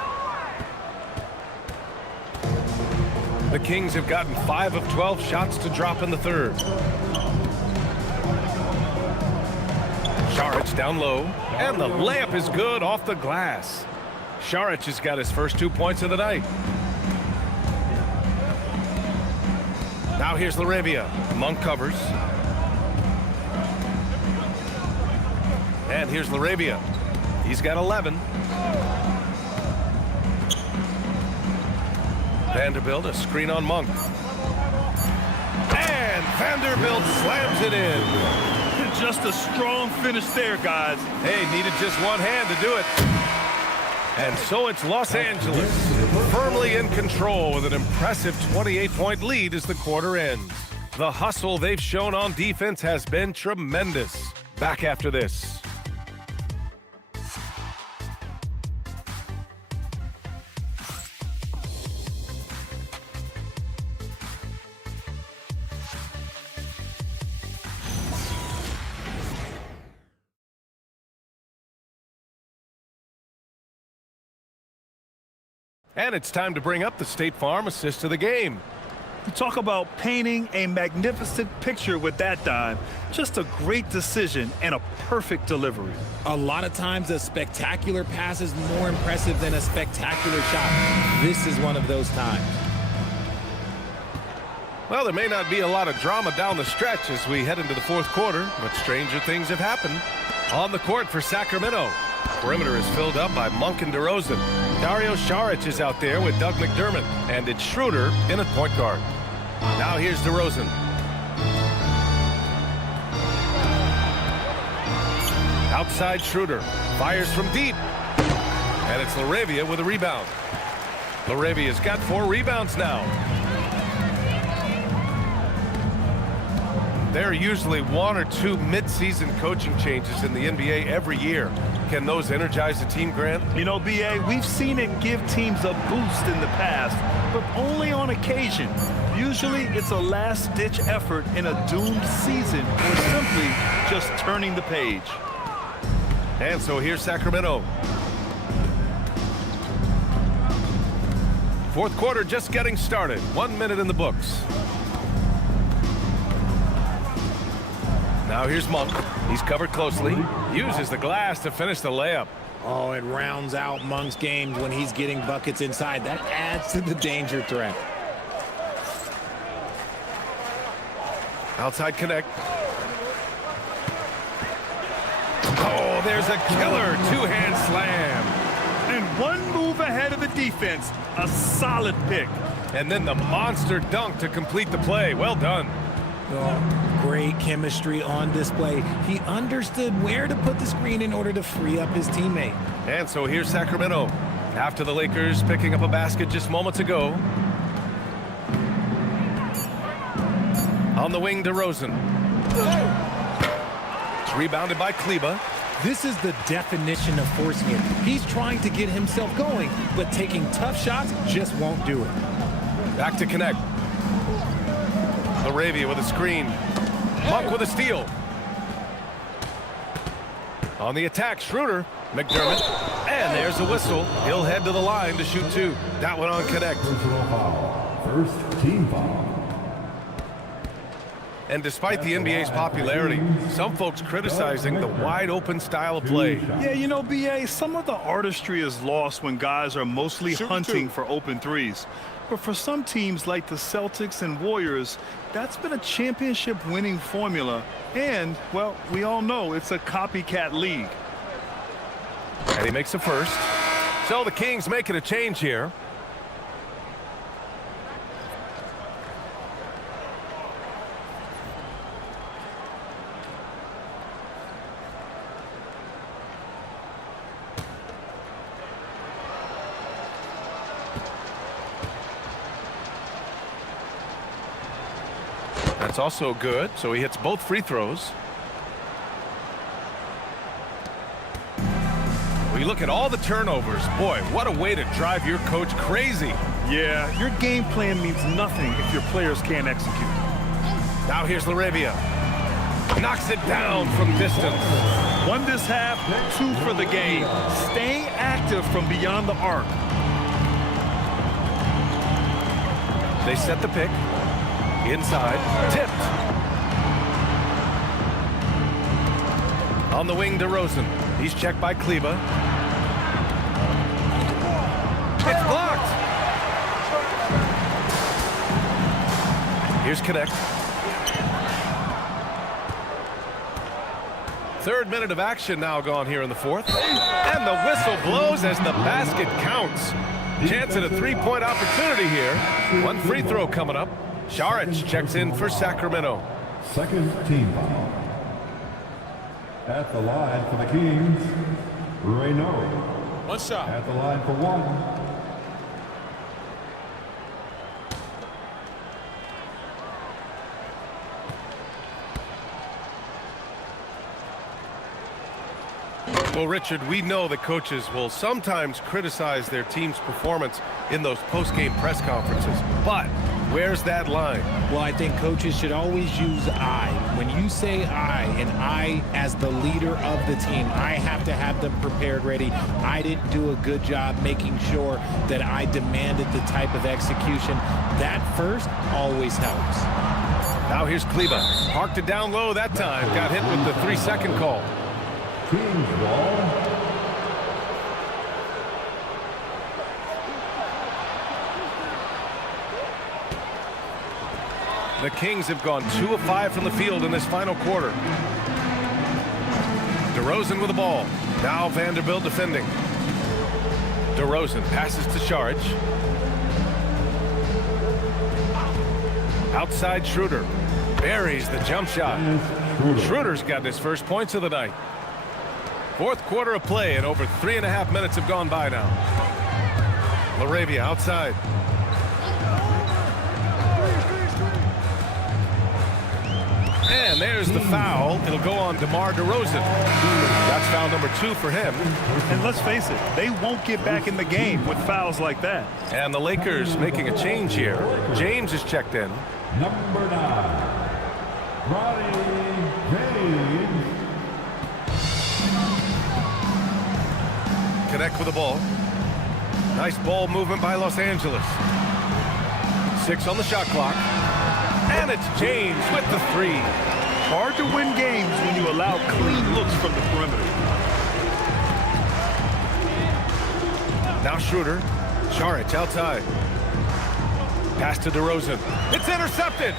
The Kings have gotten 5 of 12 shots to drop in the third. Saric down low, and the layup is good off the glass. Saric has got his first 2 points of the night. Now here's LaRavia. Monk covers. And here's LaRavia. He's got 11. Vanderbilt, a screen on Monk. And Vanderbilt slams it in. Just a strong finish there, guys. Hey, needed just one hand to do it. And so it's Los Angeles, firmly in control with an impressive 28-point lead as the quarter ends. The hustle they've shown on defense has been tremendous. Back after this. And it's time to bring up the State Farm assist of the game. You talk about painting a magnificent picture with that dime. Just a great decision and a perfect delivery. A lot of times a spectacular pass is more impressive than a spectacular shot. This is one of those times. Well, there may not be a lot of drama down the stretch as we head into the fourth quarter, but stranger things have happened. On the court for Sacramento. Perimeter is filled up by Monk and DeRozan. Dario Saric is out there with Doug McDermott, and it's Schroeder in at point guard. Now here's DeRozan. Outside Schroeder fires from deep, and it's LaRavia with a rebound. LaRavia's got 4 rebounds now. There are usually 1 or 2 mid-season coaching changes in the NBA every year. Can those energize a team, Grant? You know, B.A., we've seen it give teams a boost in the past, but only on occasion. Usually it's a last-ditch effort in a doomed season or simply just turning the page. And so here's Sacramento. Fourth quarter just getting started. 1 minute in the books. Now here's Monk. He's covered closely. Uses the glass to finish the layup. Oh, it rounds out Monk's games when he's getting buckets inside. That adds to the danger threat. Outside connect. Oh, there's a killer two-hand slam. And one move ahead of the defense. A solid pick. And then the monster dunk to complete the play. Well done. Oh, great chemistry on display. He understood where to put the screen in order to free up his teammate. And so here's Sacramento. After the Lakers picking up a basket just moments ago. On the wing, DeRozan. It's rebounded by Kleba. This is the definition of forcing it. He's trying to get himself going, but taking tough shots just won't do it. Back to connect. Laravia with a screen. Monk with a steal. On the attack, Schroeder. McDermott. And there's a whistle. He'll head to the line to shoot two. That one on connect. Personal foul. First team foul. And despite the NBA's popularity, some folks criticizing the wide-open style of play. Yeah, you know, BA, some of the artistry is lost when guys are mostly hunting for open threes. But for some teams like the Celtics and Warriors, that's been a championship-winning formula. And, well, we all know it's a copycat league. And he makes a first. So the Kings making a change here. That's also good, so he hits both free throws. We look at all the turnovers. Boy, what a way to drive your coach crazy. Yeah, your game plan means nothing if your players can't execute. Now here's Laravia. Knocks it down from distance. One this half, two for the game. Stay active from beyond the arc. They set the pick. Inside, tipped. On the wing, DeRozan. He's checked by Kleba. It's blocked. Here's Connect. Third minute of action now gone here in the fourth. And the whistle blows as the basket counts. Chance at a three-point opportunity here. One free throw coming up. Saric checks in for Sacramento. Second team foul. At the line for the Kings, Reynaud. One shot. At the line for one. Well, Richard, we know that coaches will sometimes criticize their team's performance in those post-game press conferences. But where's that line? Well, I think coaches should always use I. When you say I, and I as the leader of the team, I have to have them prepared ready. I didn't do a good job making sure that I demanded the type of execution. That first always helps. Now here's Kleba. Parked it down low that time. Got hit with the 3-second call. Kings ball. The Kings have gone 2 of 5 from the field in this final quarter. DeRozan with the ball. Now Vanderbilt defending. DeRozan passes to Saric. Outside Schroeder. Buries the jump shot. Schroeder's got his first points of the night. Fourth quarter of play, and over 3.5 minutes have gone by now. Laravia outside. And there's the foul. It'll go on DeMar DeRozan. That's foul number 2 for him. And let's face it, they won't get back in the game with fouls like that. And the Lakers making a change here. James is checked in. Number 9, Ronnie James. Connect with the ball. Nice ball movement by Los Angeles. 6 on the shot clock. And it's James with the 3. Hard to win games when you allow clean looks from the perimeter. Now Schroeder. Saric outside. Pass to DeRozan. It's intercepted.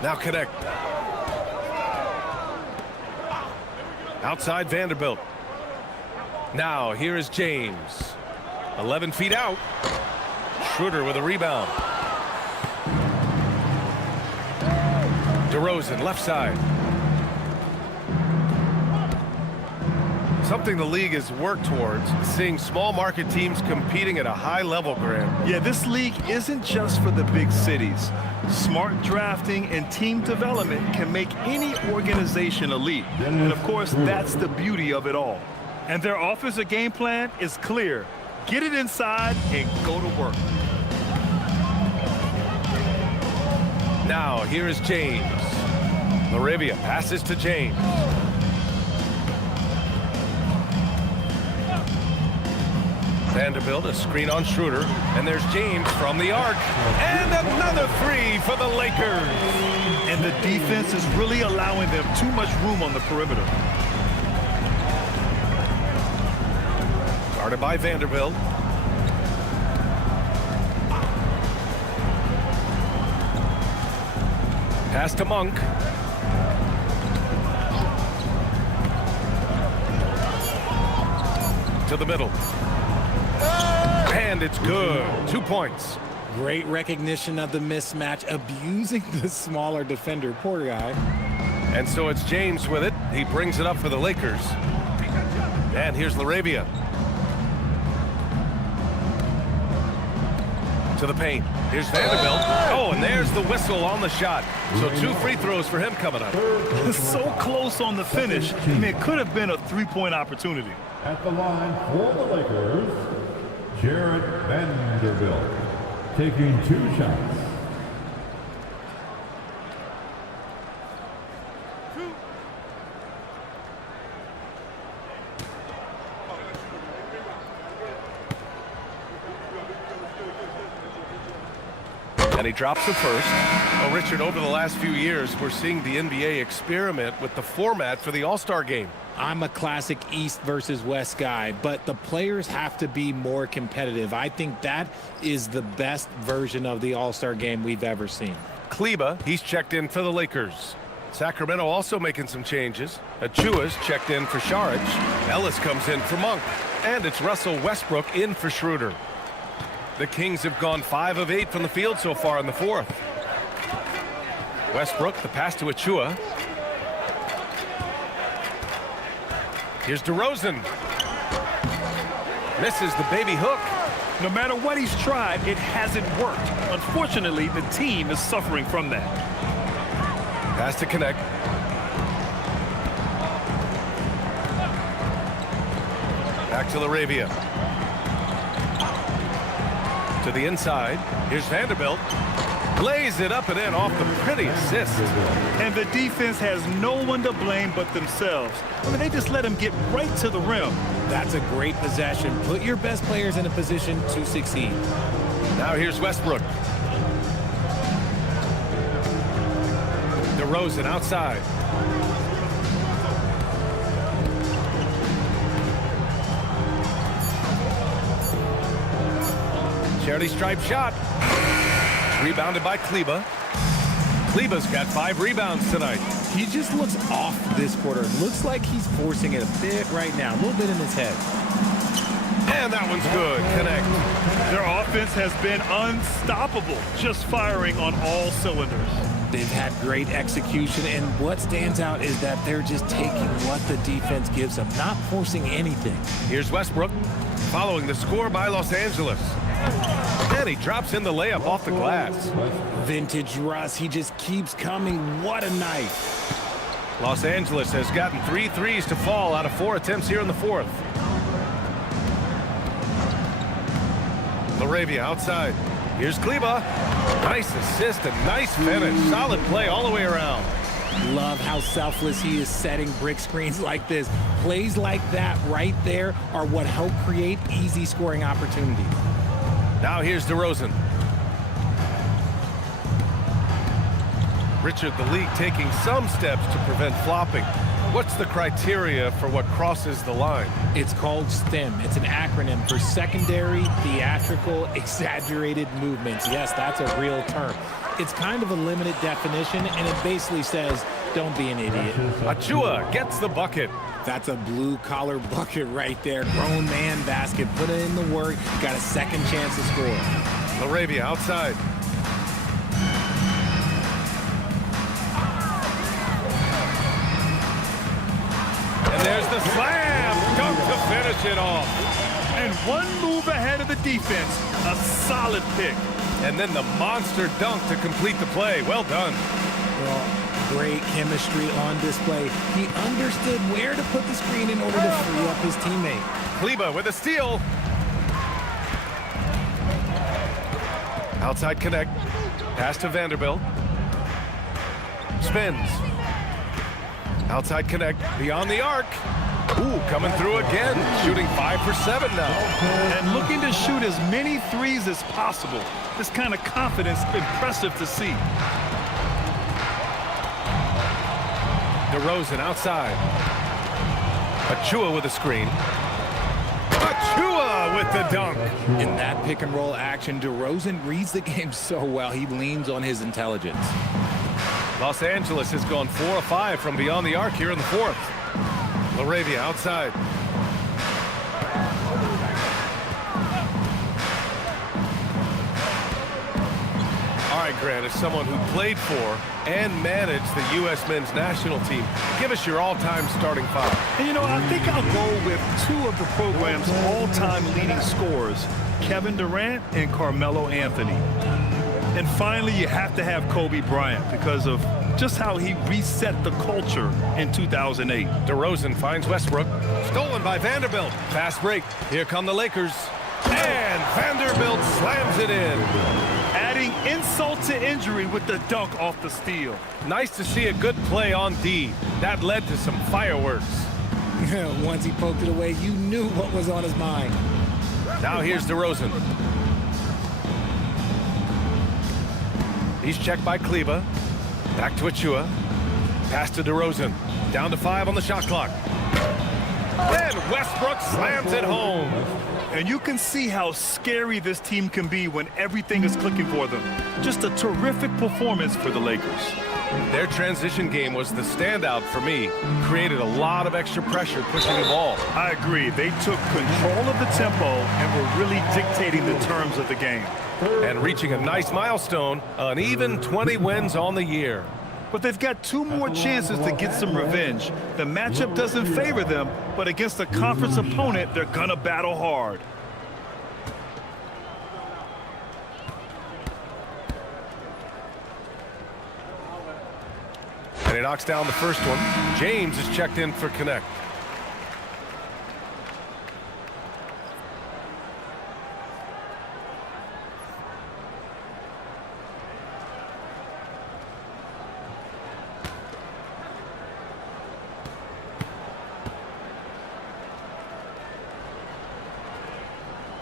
Now connect. Outside Vanderbilt. Now here is James. 11 feet out. Schroeder with a rebound. DeRozan left side. Something the league has worked towards, seeing small market teams competing at a high level, Grant. Yeah, this league isn't just for the big cities. Smart drafting and team development can make any organization elite. And of course, that's the beauty of it all. And their offensive game plan is clear. Get it inside and go to work. Now here is James. Laravia passes to James. Vanderbilt, a screen on Schroeder, and there's James from the arc. And another 3 for the Lakers. And the defense is really allowing them too much room on the perimeter. Guarded by Vanderbilt. Pass to Monk. To the middle. And it's good. 2 points. Great recognition of the mismatch, abusing the smaller defender. Poor guy. And so it's James with it. He brings it up for the Lakers. And here's Laravia. To the paint. Here's Vanderbilt. Oh, and there's the whistle on the shot. So 2 free throws for him coming up. So close on the finish. I mean, it could have been a three-point opportunity. At the line for the Lakers, Jarrett Vanderbilt, taking 2 shots. And he drops the first. Well, Richard, over the last few years, we're seeing the NBA experiment with the format for the All-Star game. I'm a classic East versus West guy, but the players have to be more competitive. I think that is the best version of the All-Star game we've ever seen. Kleba, he's checked in for the Lakers. Sacramento also making some changes. Achua's checked in for Saric. Ellis comes in for Monk. And it's Russell Westbrook in for Schroeder. The Kings have gone 5 of 8 from the field so far in the 4th. Westbrook, the pass to Achua. Here's DeRozan. Misses the baby hook. No matter what he's tried, it hasn't worked. Unfortunately, the team is suffering from that. Pass to connect. Back to Laravia. To the inside. Here's Vanderbilt. Lays it up and in off the pretty assist. And the defense has no one to blame but themselves. I mean, they just let him get right to the rim. That's a great possession. Put your best players in a position to succeed. Now here's Westbrook. DeRozan outside. Charity stripe shot. Rebounded by Kleba. Kleba's got 5 rebounds tonight. He just looks off this quarter. Looks like he's forcing it a bit right now. A little bit in his head. And that one's good. Connect. Their offense has been unstoppable, just firing on all cylinders. They've had great execution, and what stands out is that they're just taking what the defense gives them, not forcing anything. Here's Westbrook, following the score by Los Angeles. And he drops in the layup off the glass. Vintage Russ, he just keeps coming. What a night. Los Angeles has gotten 3 threes to fall out of 4 attempts here in the 4th. Laravia outside. Here's Kleba. Nice assist and nice finish. Solid play all the way around. Love how selfless he is setting brick screens like this. Plays like that right there are what help create easy scoring opportunities. Now here's DeRozan. Richard, the league taking some steps to prevent flopping. What's the criteria for what crosses the line? It's called STEM. It's an acronym for secondary, theatrical, exaggerated movements. Yes, that's a real term. It's kind of a limited definition, and it basically says, don't be an idiot. Achua gets the bucket. That's a blue-collar bucket right there. Grown man basket. Put in the work. Got a second chance to score. LaRavia outside. And there's the slam. Dunk to finish it off. And one move ahead of the defense. A solid pick. And then the monster dunk to complete the play. Well done. Well, great chemistry on display. He understood where to put the screen in order to free up his teammate. Kleba with a steal. Outside connect. Pass to Vanderbilt. Spins. Outside connect. Beyond the arc. Ooh, coming through again. Shooting 5 for 7 now. And looking to shoot as many threes as possible. This kind of confidence, impressive to see. DeRozan outside. Achua with a screen. Achua with the dunk. In that pick and roll action, DeRozan reads the game so well. He leans on his intelligence. Los Angeles has gone 4 of 5 from beyond the arc here in the fourth. LaRavia outside. All right, Grant, as someone who played for and managed the U.S. men's national team, give us your all-time starting five. And you know, I think I'll go with two of the program's all-time leading scorers, Kevin Durant and Carmelo Anthony. And finally, you have to have Kobe Bryant because of just how he reset the culture in 2008. DeRozan finds Westbrook. Stolen by Vanderbilt. Fast break. Here come the Lakers. And Vanderbilt slams it in. Adding insult to injury with the dunk off the steal. Nice to see a good play on D. That led to some fireworks. Once he poked it away, you knew what was on his mind. Now here's DeRozan. He's checked by Kleba. Back to Achua. Pass to DeRozan. Down to 5 on the shot clock. Then Westbrook slams it home. And you can see how scary this team can be when everything is clicking for them. Just a terrific performance for the Lakers. Their transition game was the standout for me. Created a lot of extra pressure pushing the ball. I agree. They took control of the tempo and were really dictating the terms of the game. And reaching a nice milestone, an even 20 wins on the year. But they've got 2 more chances to get some revenge. The matchup doesn't favor them, but against a conference opponent, they're gonna battle hard. And he knocks down the first one. James is checked in for connect.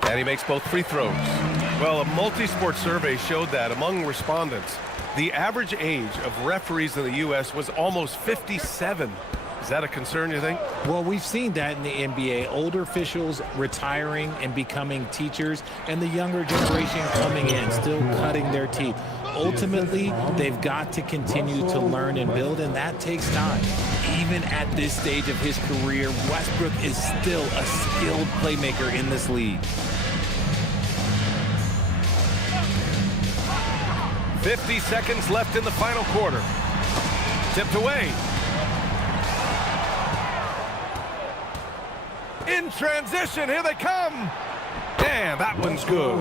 And he makes both free throws. Well, a multi-sport survey showed that among respondents, the average age of referees in the U.S. was almost 57. Is that a concern, you think? Well, we've seen that in the NBA. Older officials retiring and becoming teachers, and the younger generation coming in, still cutting their teeth. Ultimately, they've got to continue to learn and build, and that takes time. Even at this stage of his career, Westbrook is still a skilled playmaker in this league. 50 seconds left in the final quarter. Tipped away. In transition, here they come. And that one's good.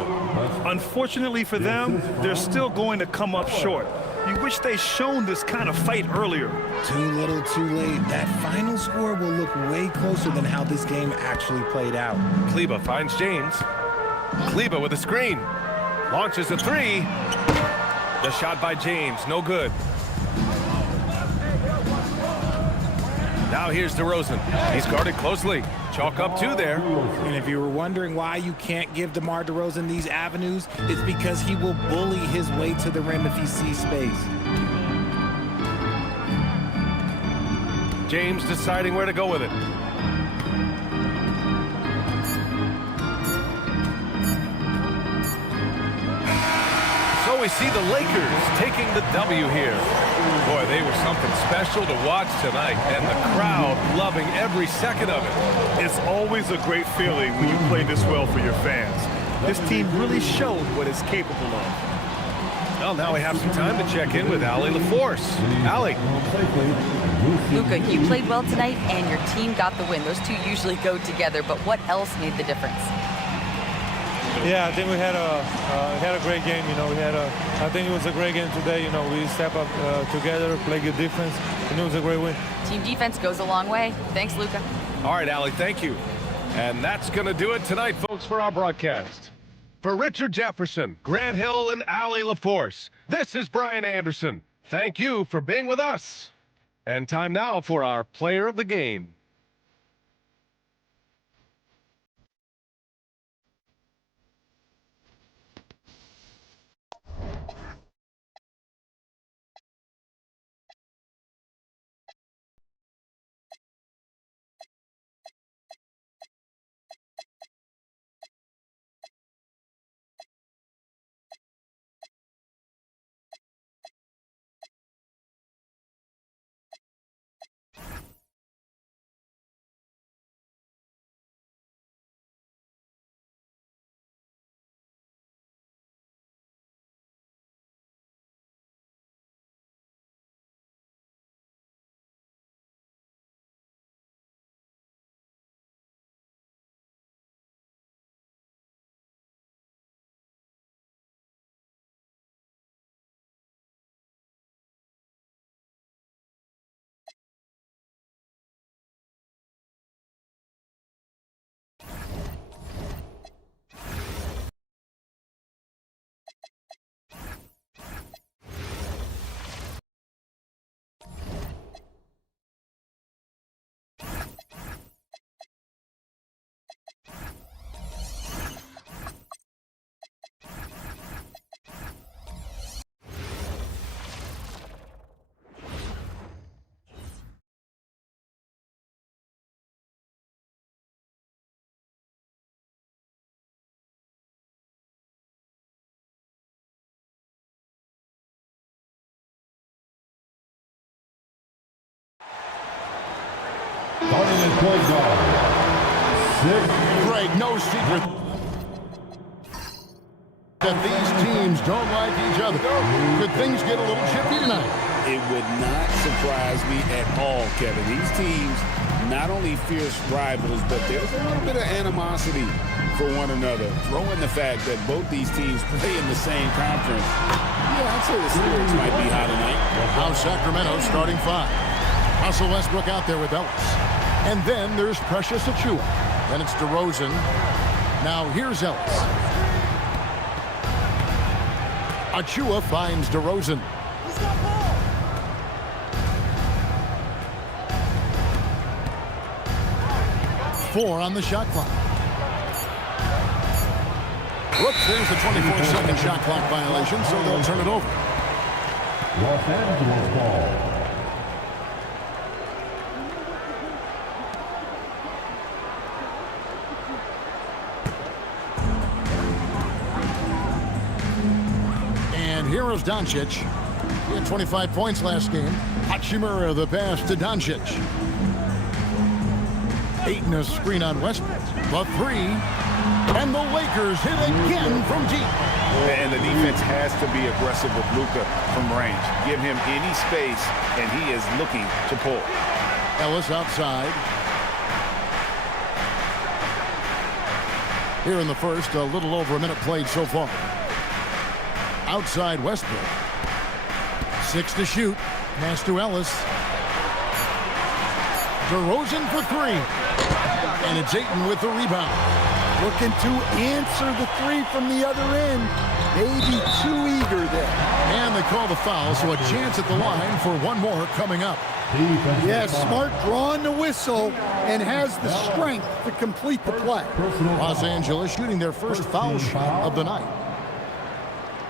Unfortunately for them, they're still going to come up short. You wish they'd shown this kind of fight earlier. Too little, too late. That final score will look way closer than how this game actually played out. Kleba finds James. Kleba with a screen. Launches a 3. The shot by James, no good. Now here's DeRozan. He's guarded closely. Chalk up 2 there. And if you were wondering why you can't give DeMar DeRozan these avenues, it's because he will bully his way to the rim if he sees space. James deciding where to go with it. So we see the Lakers taking the W here. Boy, they were something special to watch tonight, and the crowd loving every second of it. It's always a great feeling when you play this well for your fans. This team really showed what it's capable of. Well, now we have some time to check in with Allie LaForce. Allie. Luka, you played well tonight, and your team got the win. Those two usually go together, but what else made the difference? Yeah, I think we had a great game. You know, I think it was a great game today. You know, we step up together, play good defense, and it was a great win. Team defense goes a long way. Thanks, Luka. All right, Allie, thank you. And that's going to do it tonight, folks, for our broadcast. For Richard Jefferson, Grant Hill, and Allie LaForce, this is Brian Anderson. Thank you for being with us. And time now for our player of the game. Starting at point guard, 6. Greg, no secret that these teams don't like each other. Could things get a little chippy tonight? It would not surprise me at all, Kevin. These teams, not only fierce rivals, but there's a little bit of animosity for one another. Throw in the fact that both these teams play in the same conference. Yeah, I'd say the spirits might be high tonight. Now Sacramento starting 5. Russell Westbrook out there with Ellis. And then there's Precious Achiuwa. Then it's DeRozan. Now here's Ellis. Achiuwa finds DeRozan. Four on the shot clock. Whoops, there's the 24-second shot clock violation, so they'll turn it over. Los Angeles ball. Here is Doncic. He had 25 points last game. Hachimura the pass to Doncic. Ayton a screen on Westbrook. The 3. And the Lakers hit again from deep. And the defense has to be aggressive with Luka from range. Give him any space, and he is looking to pull. Ellis outside. Here in the first, a little over a minute played so far. Outside Westbrook. 6 to shoot. Pass to Ellis. DeRozan for 3. And it's Ayton with the rebound. Looking to answer the three from the other end. Maybe too eager there. And they call the foul, so a chance at the line for one more coming up. Yeah, Smart drawing the whistle and has the strength to complete the play. Los Angeles shooting their first foul shot of the night.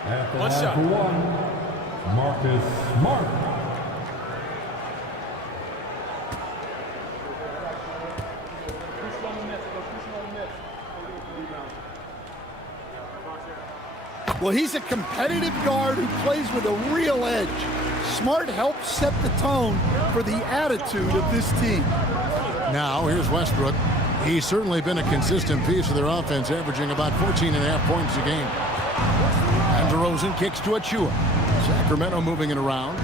At the One line shot. for one, Marcus Smart. Well, he's a competitive guard who plays with a real edge. Smart helps set the tone for the attitude of this team. Now, here's Westbrook. He's certainly been a consistent piece of their offense, averaging about 14.5 points a game. And DeRozan kicks to Achua. Sacramento moving it around.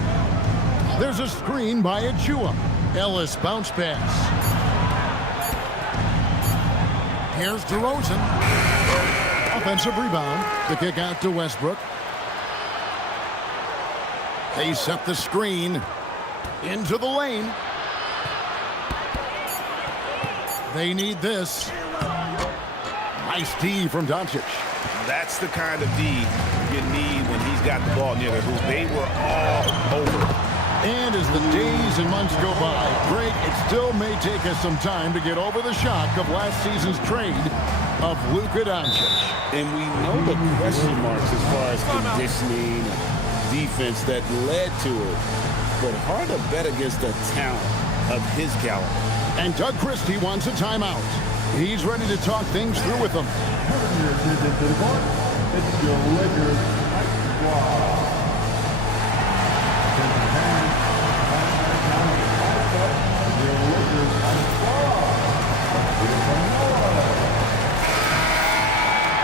There's a screen by Achua. Ellis bounce pass. Here's DeRozan. Offensive rebound. The kick out to Westbrook. They set the screen into the lane. They need this. Nice D from Doncic. That's the kind of D you need when he's got the ball near the hoop. They were all over. And as the days and months go by, Greg, it still may take us some time to get over the shock of last season's trade of Luka Doncic. And we know the question marks as far as conditioning and defense that led to it. But hard to bet against the talent of his caliber. And Doug Christie wants a timeout. He's ready to talk things through with them. It's your Lakers Ice Squad.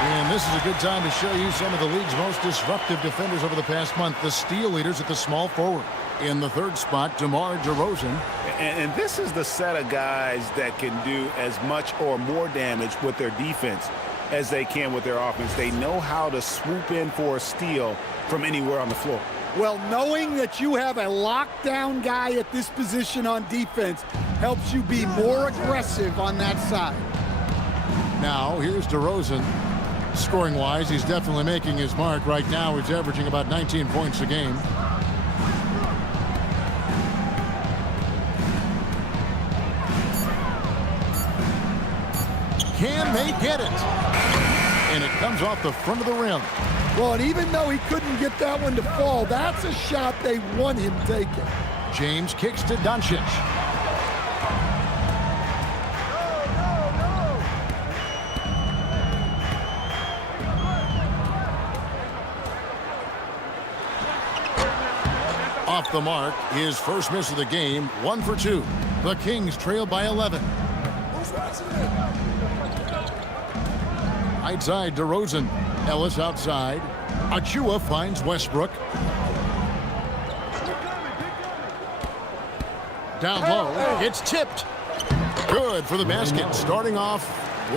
And this is a good time to show you some of the league's most disruptive defenders over the past month. The steal leaders at the small forward. In the third spot, DeMar DeRozan. And this is the set of guys that can do as much or more damage with their defense as they can with their offense. They know how to swoop in for a steal from anywhere on the floor. Well, knowing that you have a lockdown guy at this position on defense helps you be more aggressive on that side. Now, here's DeRozan. Scoring-wise, he's definitely making his mark. Right now, he's averaging about 19 points a game. Can they get it? And it comes off the front of the rim. Well, and even though he couldn't get that one to fall, that's a shot they want him taking. James kicks to Doncic. Off the mark, his first miss of the game, 1 for 2. The Kings trail by 11. Right side, DeRozan. Ellis outside. Achua finds Westbrook. Down low. It's tipped. Good for the basket. Starting off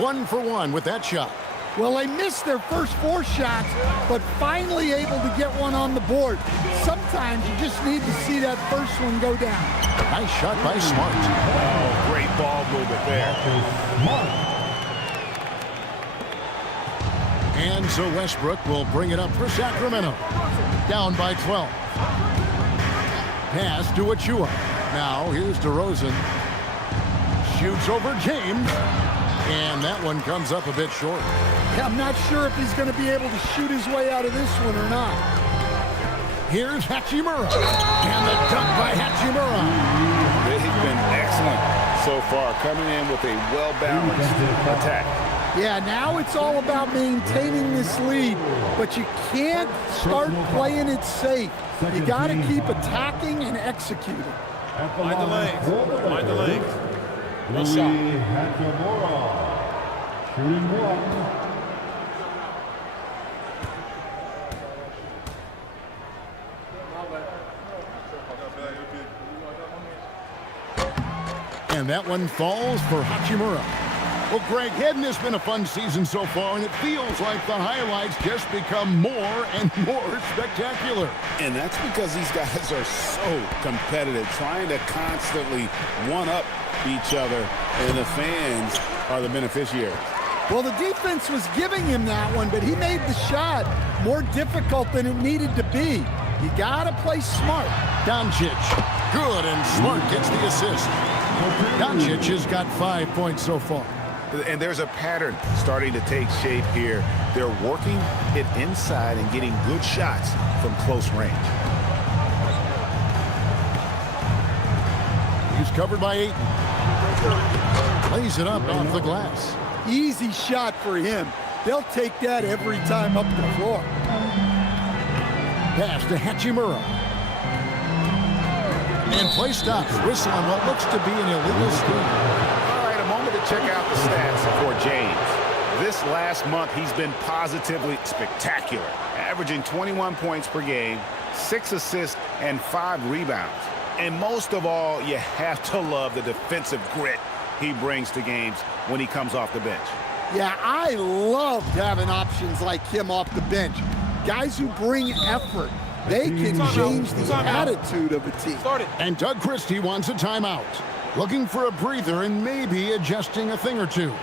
1 for 1 with that shot. Well, they missed their first 4 shots, but finally able to get one on the board. Sometimes you just need to see that first one go down. Nice shot by Smart. Oh, great ball movement there. And so Westbrook will bring it up for Sacramento. Down by 12. Pass to Achua. Now here's DeRozan. Shoots over James. And that one comes up a bit short. Yeah, I'm not sure if he's going to be able to shoot his way out of this one or not. Here's Hachimura. And the dunk by Hachimura. They've been excellent so far, coming in with a well-balanced attack. Yeah, now it's all about maintaining this lead, but you can't start playing it safe. You got to keep attacking and executing. Mind the lanes. Mind the lanes. No shot. Shooting 1. And that one falls for Hachimura. Well, Greg, hadn't this been a fun season so far? And it feels like the highlights just become more and more spectacular. And that's because these guys are so competitive, trying to constantly one-up each other, and the fans are the beneficiaries. Well, the defense was giving him that one, but he made the shot more difficult than it needed to be. You got to play smart. Doncic, good, and Smart gets the assist. Doncic has got 5 points so far. And there's a pattern starting to take shape here. They're working it inside and getting good shots from close range. He's covered by Ayton. Plays it up off the glass. Easy shot for him. They'll take that every time up the floor. Pass to Hachimura. And play stops. Whistle on what looks to be an illegal screen. All right, a moment to check out the stats for James. This last month, he's been positively spectacular, averaging 21 points per game, 6 assists, and 5 rebounds. And most of all, you have to love the defensive grit he brings to games when he comes off the bench. Yeah, I loved having options like him off the bench. Guys who bring effort. They can change the attitude of a team. And Doug Christie wants a timeout. Looking for a breather and maybe adjusting a thing or two.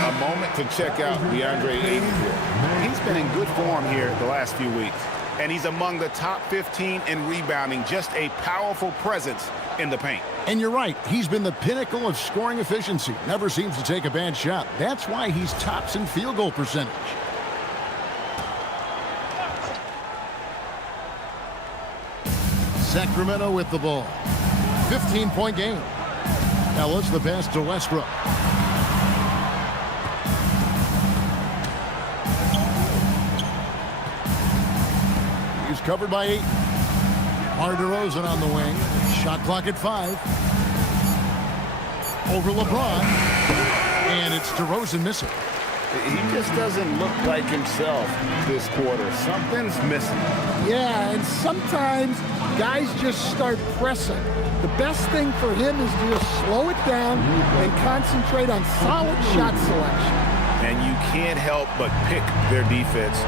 A moment to check out DeAndre Ayton here. He's been in good form here the last few weeks, and he's among the top 15 in rebounding, just a powerful presence in the paint. And you're right, he's been the pinnacle of scoring efficiency. Never seems to take a bad shot. That's why he's tops in field goal percentage. Sacramento with the ball. 15-point game. Ellis the pass to Westbrook. He's covered by 8. DeRozan on the wing. Shot clock at 5. Over LeBron. And it's DeRozan missing. He just doesn't look like himself this quarter. Something's missing. Yeah, and sometimes guys just start pressing. The best thing for him is to just slow it down and concentrate on solid shot selection. And you can't help but pick their defense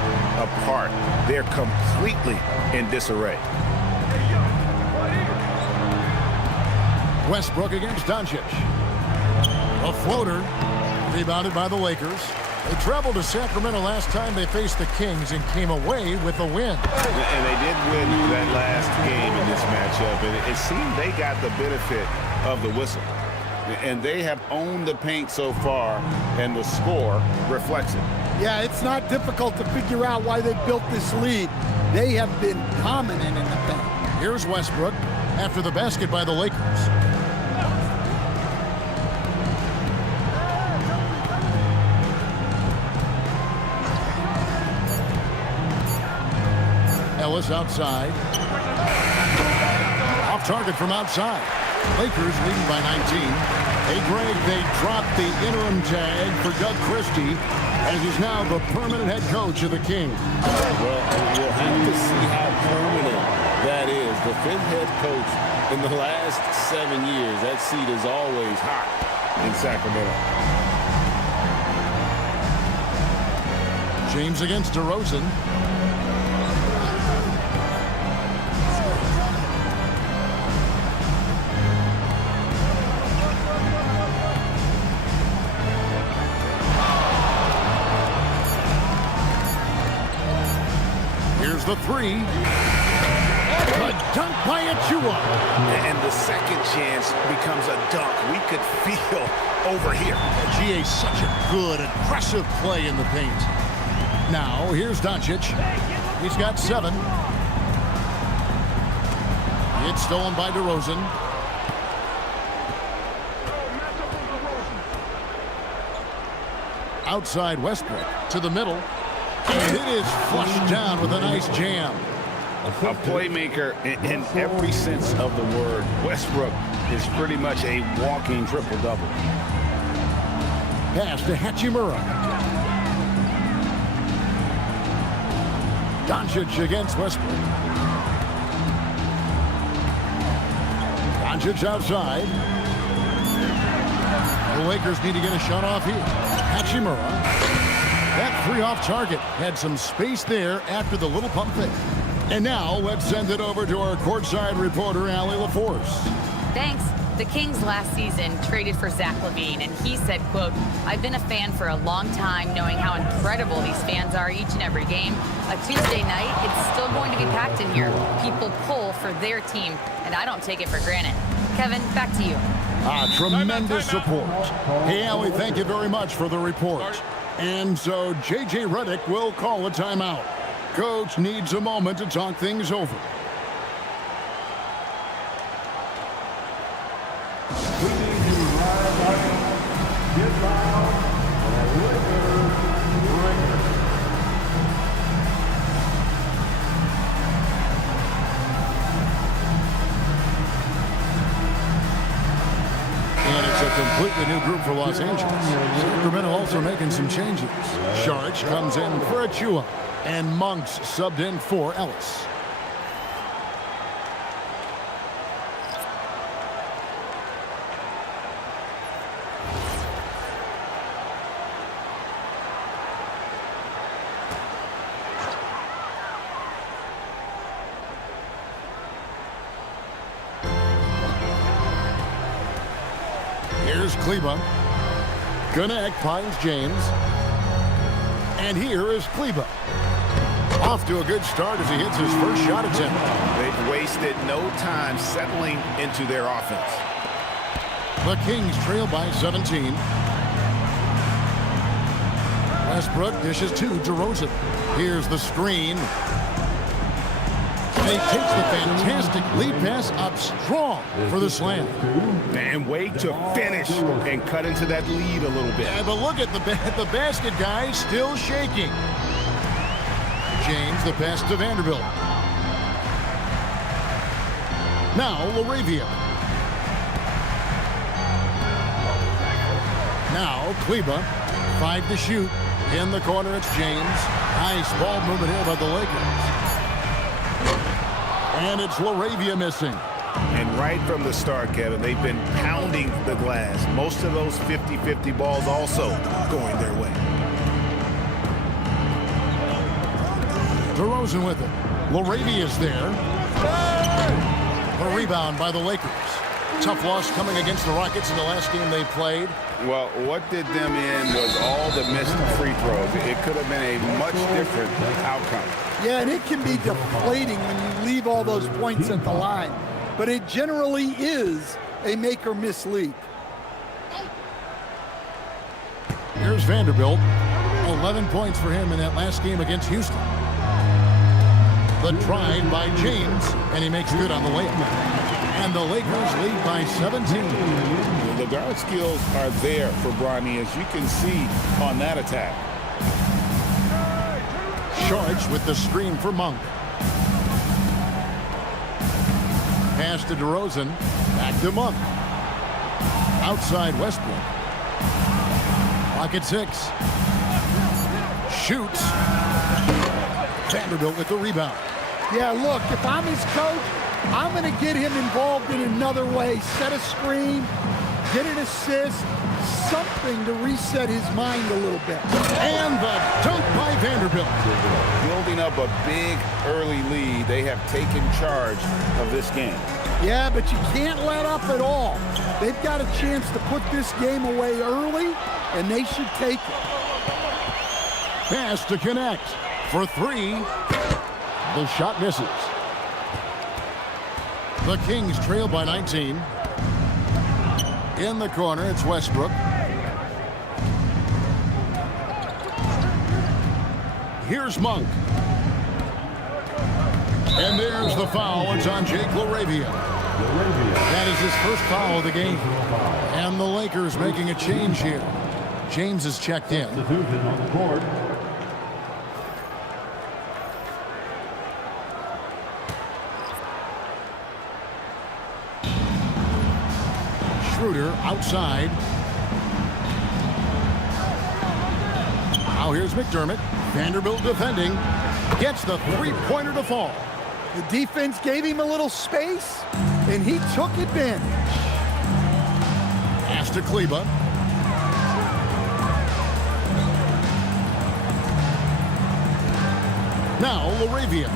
apart. They're completely in disarray. Westbrook against Doncic. A floater, rebounded by the Lakers. They traveled to Sacramento last time they faced the Kings and came away with a win. And they did win that last game in this matchup, and it seemed they got the benefit of the whistle. And they have owned the paint so far, and the score reflects it. Yeah, it's not difficult to figure out why they built this lead. They have been dominant in the paint. Here's Westbrook after the basket by the Lakers. Ellis outside. Off target from outside. Lakers leading by 19. Hey, Greg, they dropped the interim tag for Doug Christie, as he's now the permanent head coach of the Kings. Well, we'll have to see how permanent that is. The 5th head coach in the last 7 years. That seat is always hot in Sacramento. James against DeRozan. The 3. A dunk by Achua. And the second chance becomes a dunk. We could feel over here. GA, such a good, aggressive play in the paint. Now, here's Doncic. He's got 7. It's stolen by DeRozan. Outside Westbrook to the middle. And it is flushed down with a nice jam. A playmaker in every sense of the word. Westbrook is pretty much a walking triple-double. Pass to Hachimura. Doncic against Westbrook. Doncic outside. The Lakers need to get a shot off here. Hachimura. That 3 off target had some space there after the little pump fake. And now let's send it over to our courtside reporter, Allie LaForce. Thanks. The Kings last season traded for Zach LaVine, and he said, quote, "I've been a fan for a long time, knowing how incredible these fans are each and every game. A Tuesday night, it's still going to be packed in here. People pull for their team, and I don't take it for granted." Kevin, back to you. Tremendous support. Hey, Allie, thank you very much for the report. And so J.J. Redick will call a timeout. Coach needs a moment to talk things over. We need you live, get loud, Lakers. And it's a completely new group for Los Angeles. Sacramento also making some changes. Sharch comes in for Achua, and Monk's subbed in for Ellis. Here's Kleba. Connect finds James. And here is Kleba. Off to a good start as he hits his first shot attempt. They've wasted no time settling into their offense. The Kings trail by 17. Westbrook dishes to DeRozan. Here's the screen. And he takes the fantastic lead pass up strong for the slam. And way to finish and cut into that lead a little bit. Yeah, but look at the basket, guys, still shaking. James, the pass to Vanderbilt. Now LaRavia. Now Kleba, 5 to shoot. In the corner, it's James. Nice ball movement here by the Lakers. And it's LaRavia missing. And right from the start, Kevin, they've been pounding the glass. Most of those 50-50 balls also going their way. DeRozan with it. LaRavia's there. The rebound by the Lakers. Tough loss coming against the Rockets in the last game they played. Well, what did them in was all the missed free throws. It could have been a much different outcome. Yeah, and it can be deflating when you leave all those points at the line. But it generally is a make or miss league. Here's Vanderbilt. 11 points for him in that last game against Houston. The try by James, and he makes good on the layup. And the Lakers lead by 17. The guard skills are there for Bronny, as you can see on that attack. Sharch with the screen for Monk. Pass to DeRozan. Back to Monk. Outside Westbrook. Clock at 6. Shoots. Vanderbilt with the rebound. Yeah, look, if I'm his coach, I'm going to get him involved in another way. Set a screen, get an assist, something to reset his mind a little bit. And the dunk by Vanderbilt. Building up a big early lead, they have taken charge of this game. Yeah, but you can't let up at all. They've got a chance to put this game away early, and they should take it. Pass to connect for 3. The shot misses. The Kings trail by 19. In the corner, it's Westbrook. Here's Monk. And there's the foul. It's on Jake LaRavia. That is his first foul of the game. And the Lakers making a change here. James is checked in. Schroeder outside. Now here's McDermott. Vanderbilt defending. Gets the three-pointer to fall. The defense gave him a little space, and he took advantage. Pass to Kleba. Now LaRavia.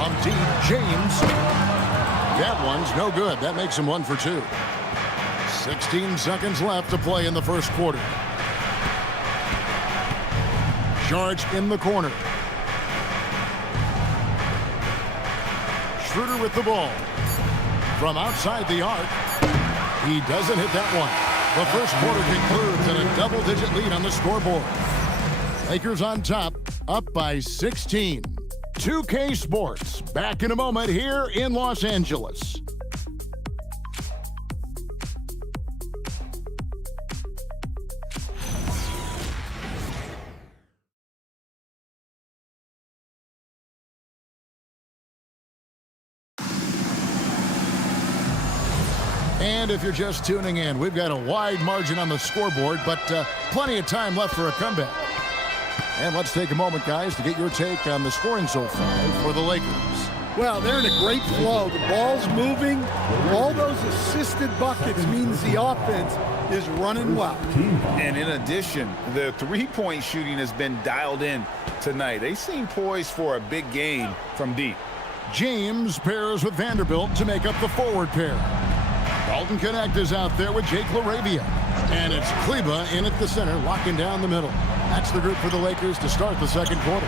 From deep, James. That one's no good. That makes him 1 for 2. 16 seconds left to play in the first quarter. Charge in the corner. Schroeder with the ball. From outside the arc. He doesn't hit that one. The first quarter concludes in a double-digit lead on the scoreboard. Lakers on top, up by 16. 2K Sports, back in a moment here in Los Angeles. And if you're just tuning in, we've got a wide margin on the scoreboard, but plenty of time left for a comeback. And let's take a moment, guys, to get your take on the scoring so far for the Lakers. Well, they're in a great flow. The ball's moving. All those assisted buckets means the offense is running well. And in addition, the three-point shooting has been dialed in tonight. They seem poised for a big game from deep. James pairs with Vanderbilt to make up the forward pair. Dalton Connect is out there with Jake LaRavia. And it's Kleba in at the center, locking down the middle. That's the group for the Lakers to start the second quarter.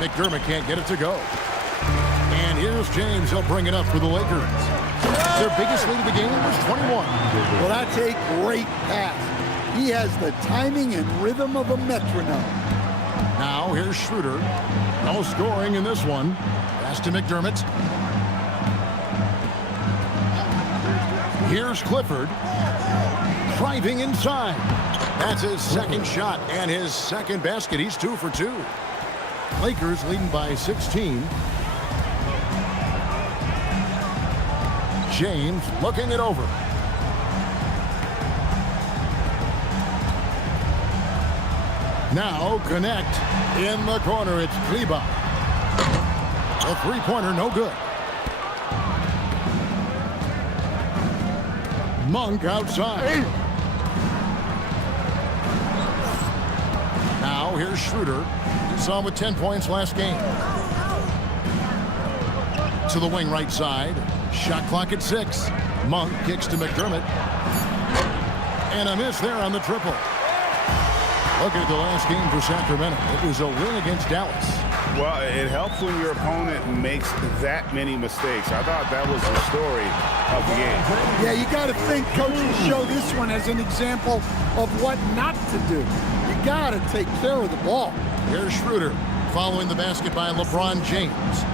McDermott can't get it to go. And here's James. He'll bring it up for the Lakers. Their biggest lead of the game was 21. Well, that's a great pass. He has the timing and rhythm of a metronome. Now here's Schroeder. No scoring in this one. Pass to McDermott. Here's Clifford. Driving inside. That's his second shot and his second basket. He's 2 for 2. Lakers leading by 16. James looking it over. Now Connect in the corner. It's Kleba. The three-pointer no good. Monk outside. Now here's Schroeder. You saw him with 10 points last game. To the wing right side. Shot clock at 6. Monk kicks to McDermott. And a miss there on the triple. Look at the last game for Sacramento. It was a win against Dallas. Well, it helps when your opponent makes that many mistakes. I thought that was the story of the game. Yeah, you got to think coaches show this one as an example of what not to do. You got to take care of the ball. Here's Schroeder following the basket by LeBron James.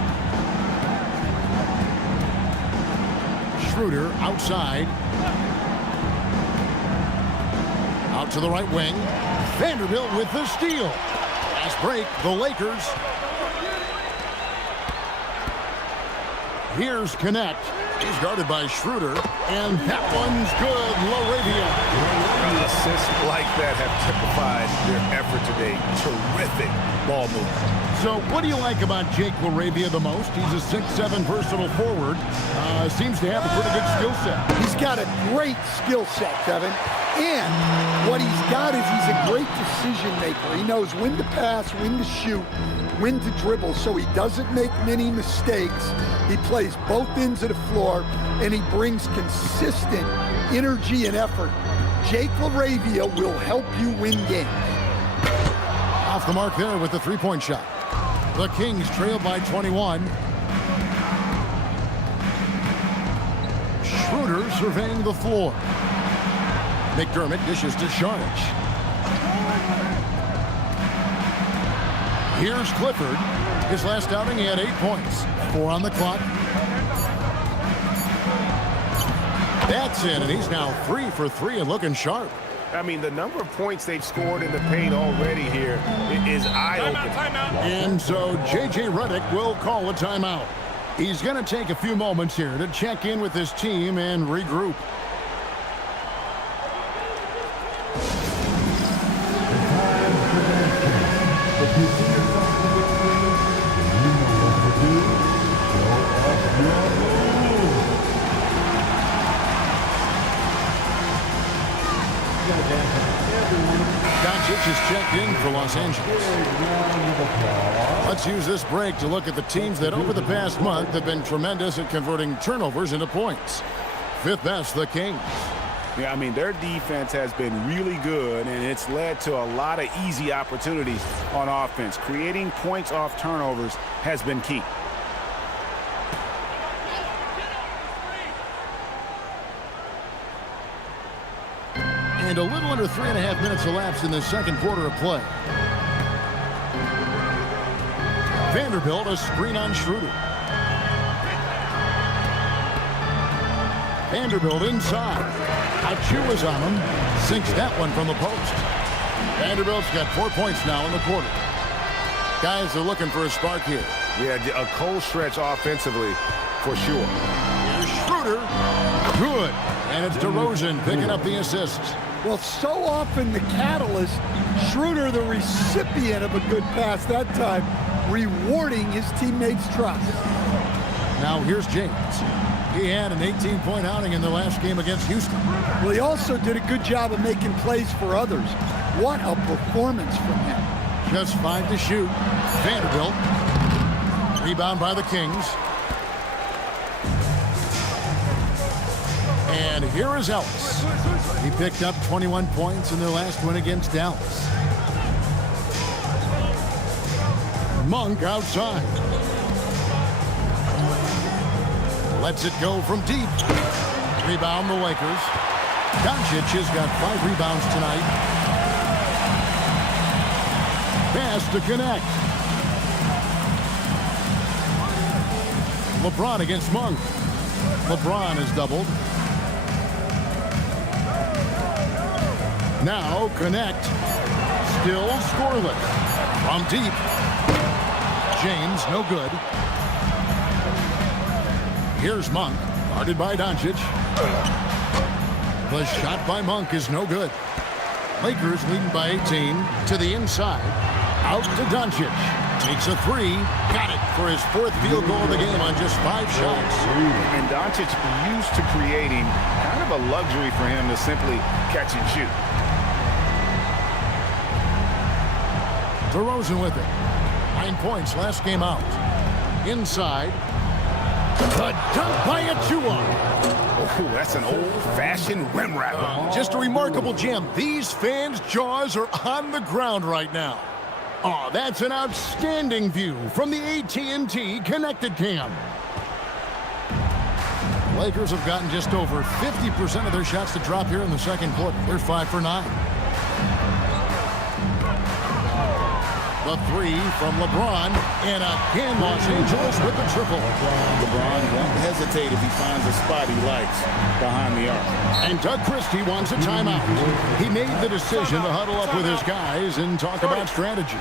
Schroeder outside. Out to the right wing. Vanderbilt with the steal. Last break, the Lakers. Here's Connect. He's guarded by Schroeder. And that one's good. LaRavia. Assists like that have typified their effort today. Terrific ball movement. So what do you like about Jake LaRavia the most? He's a 6'7" versatile forward. Seems to have a pretty good skill set. He's got a great skill set, Kevin. And what he's got is he's a great decision maker. He knows when to pass, when to shoot, when to dribble, so he doesn't make many mistakes. He plays both ends of the floor, and he brings consistent energy and effort. Jake LaRavia will help you win games. Off the mark there with the three-point shot. The Kings trail by 21. Schroeder surveying the floor. McDermott dishes to Sharge. Here's Clifford. His last outing, he had 8 points. 4 on the clock. That's in, and he's now 3 for 3 and looking sharp. I mean, the number of points they've scored in the paint already here is eye-opening. And so J.J. Redick will call a timeout. He's going to take a few moments here to check in with his team and regroup. Doncic is checked in for Los Angeles. Let's use this break to look at the teams that over the past month have been tremendous at converting turnovers into points. Fifth best, the Kings. Yeah, I mean, their defense has been really good, and it's led to a lot of easy opportunities on offense. Creating points off turnovers has been key. And a little under 3.5 minutes elapsed in the second quarter of play. Vanderbilt, a screen on Schroeder. Vanderbilt inside. Achua's on him. Sinks that one from the post. Vanderbilt's got 4 points now in the quarter. Guys are looking for a spark here. Yeah, a cold stretch offensively for sure. Here's Schroeder. Good. And it's DeRozan picking up the assists. Well, so often the catalyst, Schroeder, the recipient of a good pass that time, rewarding his teammates' trust. Now here's James. He had an 18-point outing in the last game against Houston. Well, he also did a good job of making plays for others. What a performance from him. Just 5 to shoot. Vanderbilt. Rebound by the Kings. And here is Ellis. He picked up 21 points in their last win against Dallas. Monk outside. Lets it go from deep. Rebound the Lakers. Doncic has got 5 rebounds tonight. Pass to connect. LeBron against Monk. LeBron is doubled. Now connect. Still scoreless. From deep. James, no good. Here's Monk, guarded by Doncic. The shot by Monk is no good. Lakers leading by 18 to the inside. Out to Doncic. Takes a 3. Got it for his 4th field goal of the game on just 5 shots. And Doncic used to creating kind of a luxury for him to simply catch and shoot. DeRozan with it. 9 points last game out. Inside. The dunk by Achua. Oh, that's an old-fashioned rim wrapper. Just a remarkable jam. These fans' jaws are on the ground right now. Oh, that's an outstanding view from the AT&T Connected Cam. Lakers have gotten just over 50% of their shots to drop here in the second quarter. They're 5 for 9. The 3 from LeBron, and again Los Angeles with the triple. LeBron won't hesitate if he finds a spot he likes behind the arc. And Doug Christie wants a timeout. He made the decision to huddle up with his guys and talk about strategy.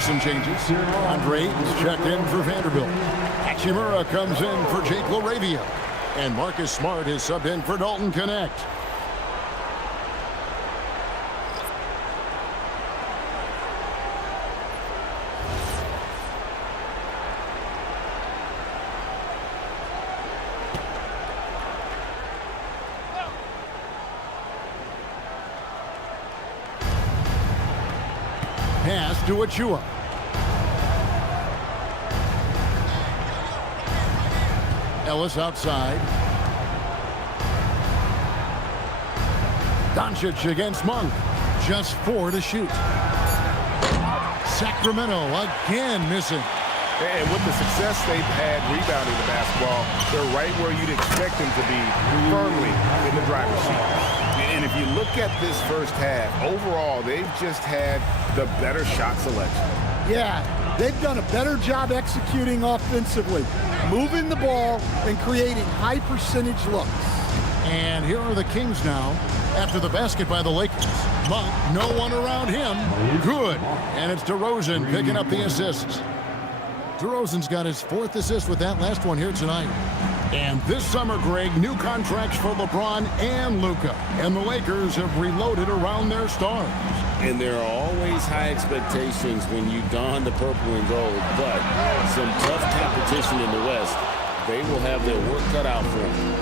Some changes. Andre Ayton's checked in for Vanderbilt. Hachimura comes in for Jake LaRavia. And Marcus Smart is subbed in for Dalton Connect. Pass to Achua. Ellis outside. Doncic against Monk. Just 4 to shoot. Sacramento again missing. And with the success they've had rebounding the basketball, they're right where you'd expect them to be, firmly in the driver's seat. And if you look at this first half, overall, they've just had the better shot selection. Yeah, they've done a better job executing offensively, moving the ball and creating high percentage looks. And here are the Kings now after the basket by the Lakers. Monk, no one around him. Good. And it's DeRozan picking up the assists. DeRozan's got his 4th assist with that last one here tonight. And this summer, Greg, new contracts for LeBron and Luka. And the Lakers have reloaded around their stars. And there are always high expectations when you don the purple and gold, but some tough competition in the West. They will have their work cut out for them.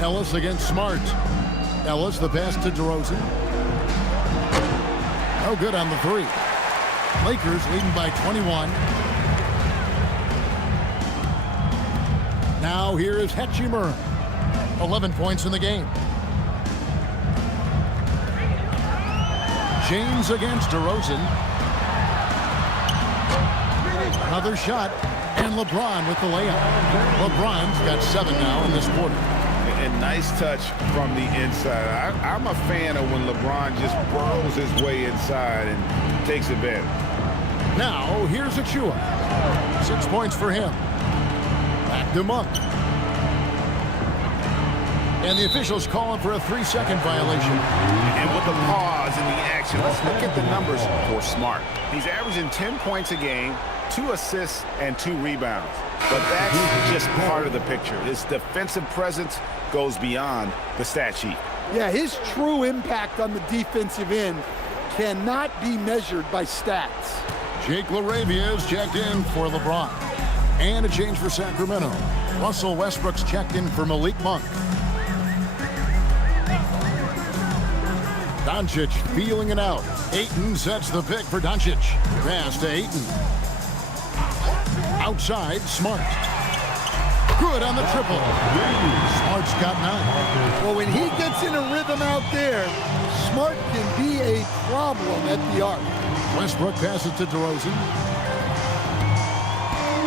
Ellis against Smart. Ellis, the pass to DeRozan. No good on the three. Lakers leading by 21. Now here is Hachimura. 11 points in the game. James against DeRozan. Another shot. And LeBron with the layup. LeBron's got 7 now in this quarter. And nice touch from the inside. I'm a fan of when LeBron just burrows his way inside and takes advantage. Now, here's Achua. 6 points for him. Back to Monk. And the officials calling for a 3-second violation. And with the pause in the action, let's look at the numbers for Smart. He's averaging 10 points a game, 2 assists, and 2 rebounds. But that's just part of the picture. His defensive presence goes beyond the stat sheet. Yeah, his true impact on the defensive end cannot be measured by stats. Jake LaRavia is checked in for LeBron. And a change for Sacramento. Russell Westbrook's checked in for Malik Monk. Doncic feeling it out. Ayton sets the pick for Doncic. Pass to Ayton. Outside, Smart. Good on the triple. Smart's got 9. Well, when he gets in a rhythm out there, Smart can be a problem at the arc. Westbrook passes to DeRozan.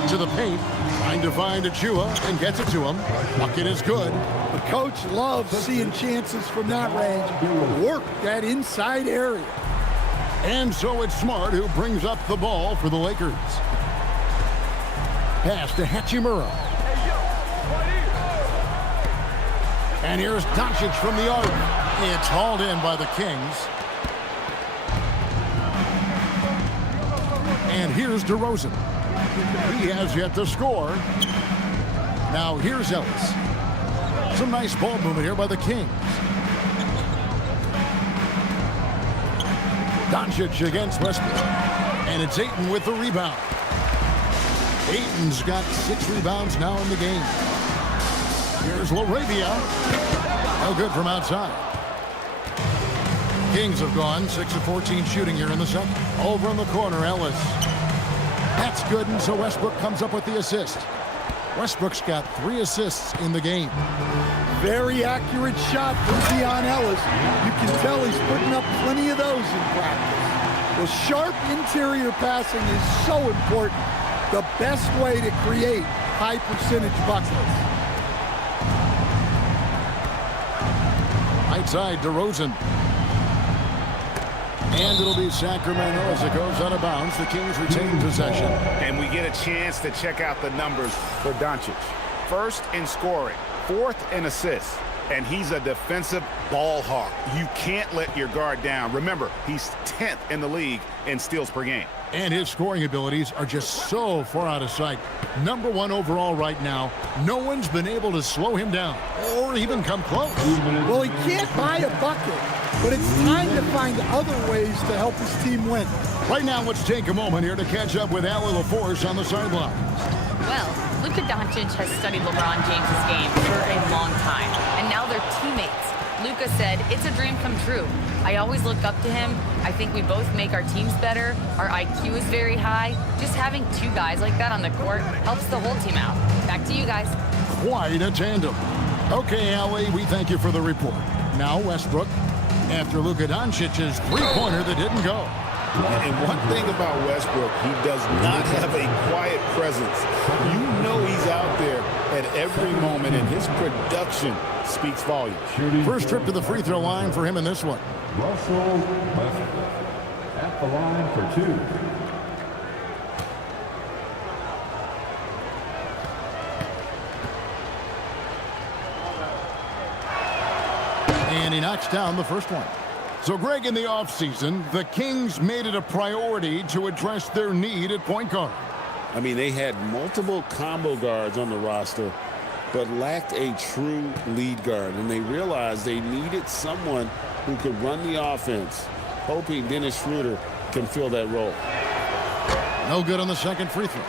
To the paint. Trying to find Achua and gets it to him. Bucket is good. The coach loves seeing chances from that range. Work that inside area. And so it's Smart who brings up the ball for the Lakers. Pass to Hachimura. And here's Doncic from the arc. It's hauled in by the Kings. And here's DeRozan. He has yet to score. Now here's Ellis. Some nice ball movement here by the Kings. Doncic against Westbrook. And it's Ayton with the rebound. Ayton's got 6 rebounds now in the game. Here's LaRavia. No good from outside. Kings have gone 6 of 14 shooting here in the second. Over in the corner, Ellis. That's good, and so Westbrook comes up with the assist. Westbrook's got 3 assists in the game. Very accurate shot from Deon Ellis. You can tell he's putting up plenty of those in practice. Well, sharp interior passing is so important. The best way to create high percentage buckets. Right side, DeRozan. And it'll be Sacramento as it goes out of bounds. The Kings retain possession. And we get a chance to check out the numbers for Doncic. First in scoring, 4th in assists, and he's a defensive ball hawk. You can't let your guard down. Remember, he's 10th in the league in steals per game. And his scoring abilities are just so far out of sight. Number 1 overall right now. No one's been able to slow him down or even come close. Well, he can't buy a bucket, but it's time to find other ways to help his team win. Right now, let's take a moment here to catch up with Allie LaForce on the sideline. Well, Luka Doncic has studied LeBron James' game for a long time, and now they're teammates. Luka said, "It's a dream come true. I always look up to him. I think we both make our teams better. Our IQ is very high. Just having 2 guys like that on the court helps the whole team out." Back to you guys. Quite a tandem. Okay, Allie, we thank you for the report. Now Westbrook, after Luka Doncic's 3-pointer that didn't go. And one thing about Westbrook, he does not have a quiet presence. You know he's out there at every moment, and his production speaks volumes. First trip to the free throw line for him in this one. Russell Westbrook at the line for 2. And he knocks down the first one. So, Greg, in the offseason, the Kings made it a priority to address their need at point guard. I mean, they had multiple combo guards on the roster, but lacked a true lead guard. And they realized they needed someone who could run the offense, hoping Dennis Schroeder can fill that role. No good on the second free throw.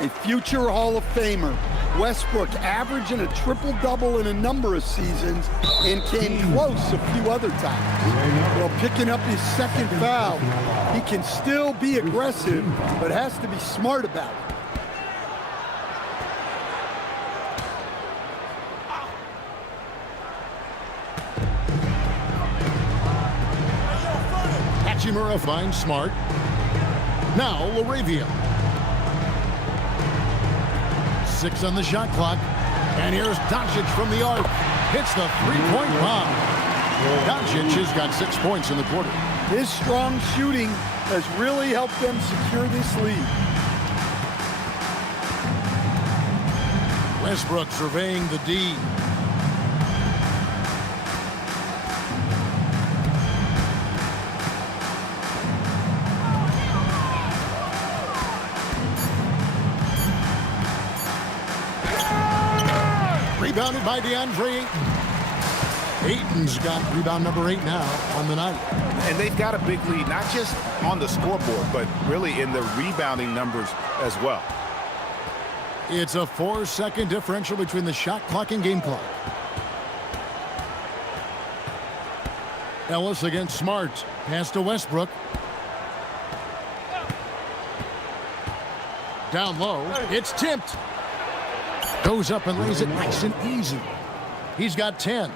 A future Hall of Famer, Westbrook averaging a triple-double in a number of seasons and came close a few other times. Well, picking up his second foul, he can still be aggressive, but has to be smart about it. Hachimura finds Smart. Now LaRavia. 6 on the shot clock. And here's Doncic from the arc. Hits the three-point bomb. Doncic has got 6 points in the quarter. His strong shooting has really helped them secure this lead. Westbrook surveying the D. Rebounded by DeAndre Ayton. Ayton's got rebound number 8 now on the night. And they've got a big lead, not just on the scoreboard, but really in the rebounding numbers as well. It's a 4-second differential between the shot clock and game clock. Ellis against Smart. Pass to Westbrook. Down low. It's tipped. Goes up and lays it nice and easy. He's got 10.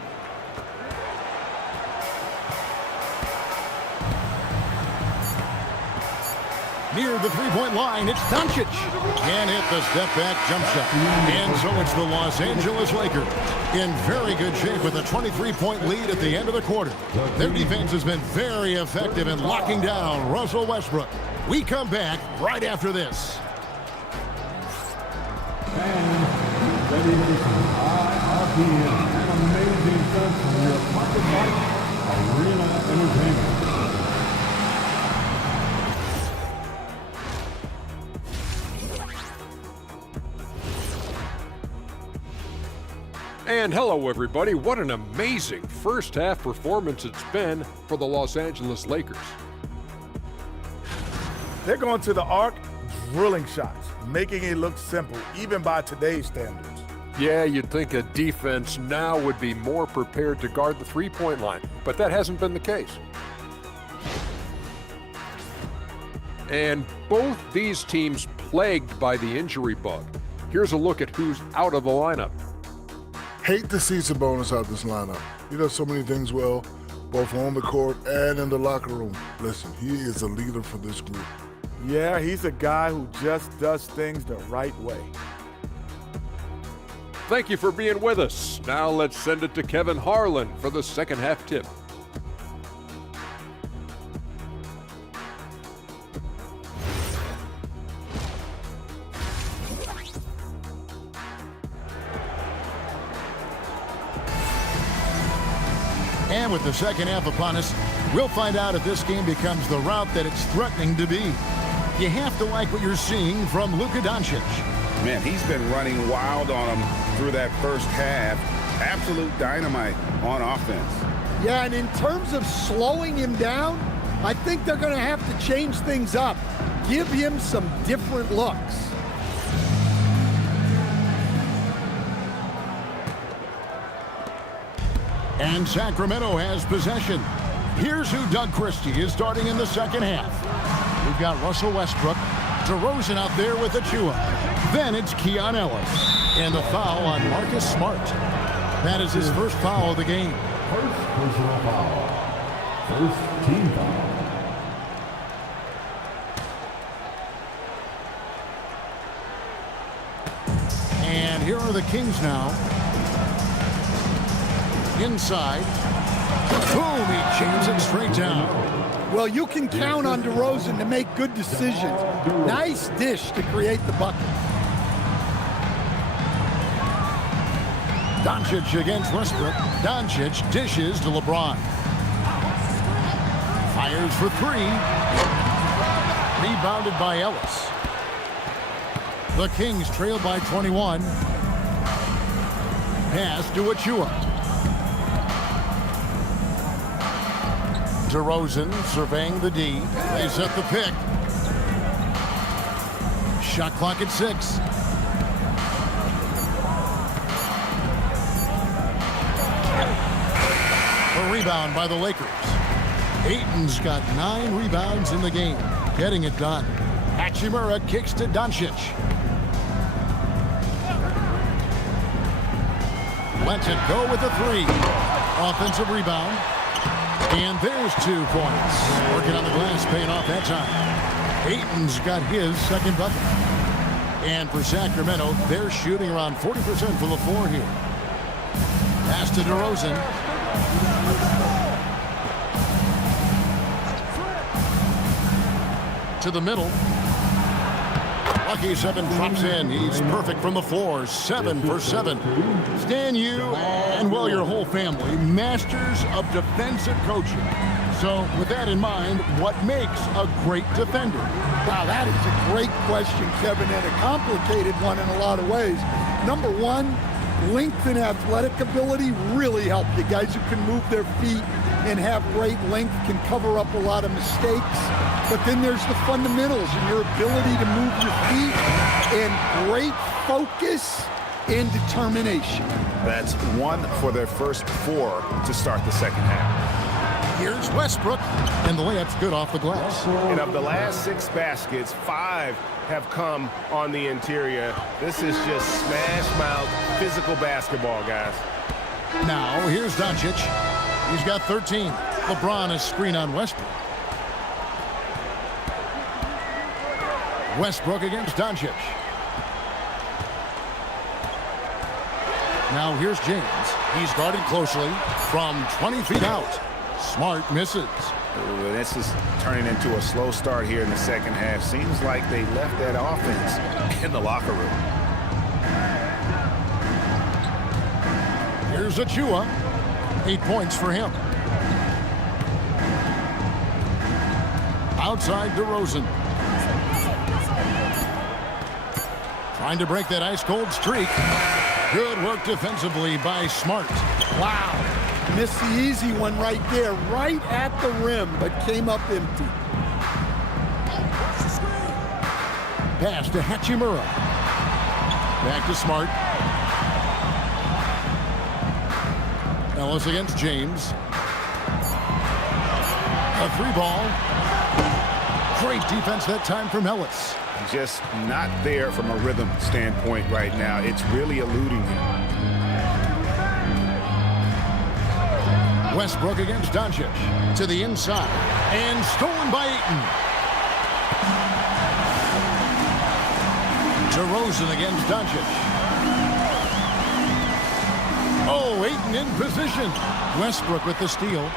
Near the three-point line, it's Doncic. Can't hit the step-back jump shot. And so it's the Los Angeles Lakers in very good shape with a 23-point lead at the end of the quarter. Their defense has been very effective in locking down Russell Westbrook. We come back right after this. Ready for some IRPN and amazing stunts from your pocket bike, Arena Entertainment. And hello, everybody. What an amazing first-half performance it's been for the Los Angeles Lakers. They're going to the arc, drilling shots, making it look simple, even by today's standards. Yeah, you'd think a defense now would be more prepared to guard the three-point line, but that hasn't been the case. And both these teams plagued by the injury bug. Here's a look at who's out of the lineup. Hate to see Sabonis out this lineup. He does so many things well, both on the court and in the locker room. Listen, he is a leader for this group. Yeah, he's a guy who just does things the right way. Thank you for being with us. Now let's send it to Kevin Harlan for the second half tip. And with the second half upon us, we'll find out if this game becomes the route that it's threatening to be. You have to like what you're seeing from Luka Doncic. Man, he's been running wild on him through that first half. Absolute dynamite on offense. Yeah, and in terms of slowing him down, I think they're going to have to change things up. Give him some different looks. And Sacramento has possession. Here's who Doug Christie is starting in the second half. We've got Russell Westbrook, DeRozan out there with Achua. Then it's Keon Ellis. And the foul on Marcus Smart. That is his first foul of the game. First personal foul. First team foul. And here are the Kings now. Inside. Boom, he jams it straight down. Well, you can count on DeRozan to make good decisions. Nice dish to create the bucket. Doncic against Westbrook. Doncic dishes to LeBron. Lakers for three. Rebounded by Ellis. The Kings trail by 21. Pass to Achua. DeRozan surveying the D. They set the pick. Shot clock at 6. A rebound by the Lakers. Ayton's got 9 rebounds in the game. Getting it done. Hachimura kicks to Doncic. Lets it go with a 3. Offensive rebound. And there's 2 points. Working on the glass, paying off that time. Ayton's got his second bucket. And for Sacramento, they're shooting around 40% from the floor here. Pass to DeRozan. To the middle. Lucky 7 drops in. He's perfect from the floor. 7 for 7. Stan, you and, well, your whole family, masters of defensive coaching. So with that in mind, what makes a great defender? Wow, that is a great question, Kevin, and a complicated one in a lot of ways. Number one, length and athletic ability really help you. Guys who can move their feet and have great length can cover up a lot of mistakes. But then there's the fundamentals and your ability to move your feet and great focus and determination. That's 1 for their first 4 to start the second half. Here's Westbrook, and the layup's good off the glass. And of the last 6 baskets, 5 have come on the interior. This is just smash-mouth physical basketball, guys. Now, here's Doncic. He's got 13. LeBron is screen on Westbrook. Westbrook against Doncic. Now here's James. He's guarded closely from 20 feet out. Smart misses. Ooh, this is turning into a slow start here in the second half. Seems like they left that offense in the locker room. Here's Achua. 8 points for him. Outside DeRozan. Trying to break that ice-cold streak. Good work defensively by Smart. Wow. Missed the easy one right there, right at the rim, but came up empty. Pass to Hachimura. Back to Smart. Ellis against James. A 3-ball. Great defense that time from Ellis. Just not there from a rhythm standpoint right now. It's really eluding him. Westbrook against Doncic. To the inside. And stolen by Ayton. DeRozan against Doncic. Oh, Ayton in position. Westbrook with the steal.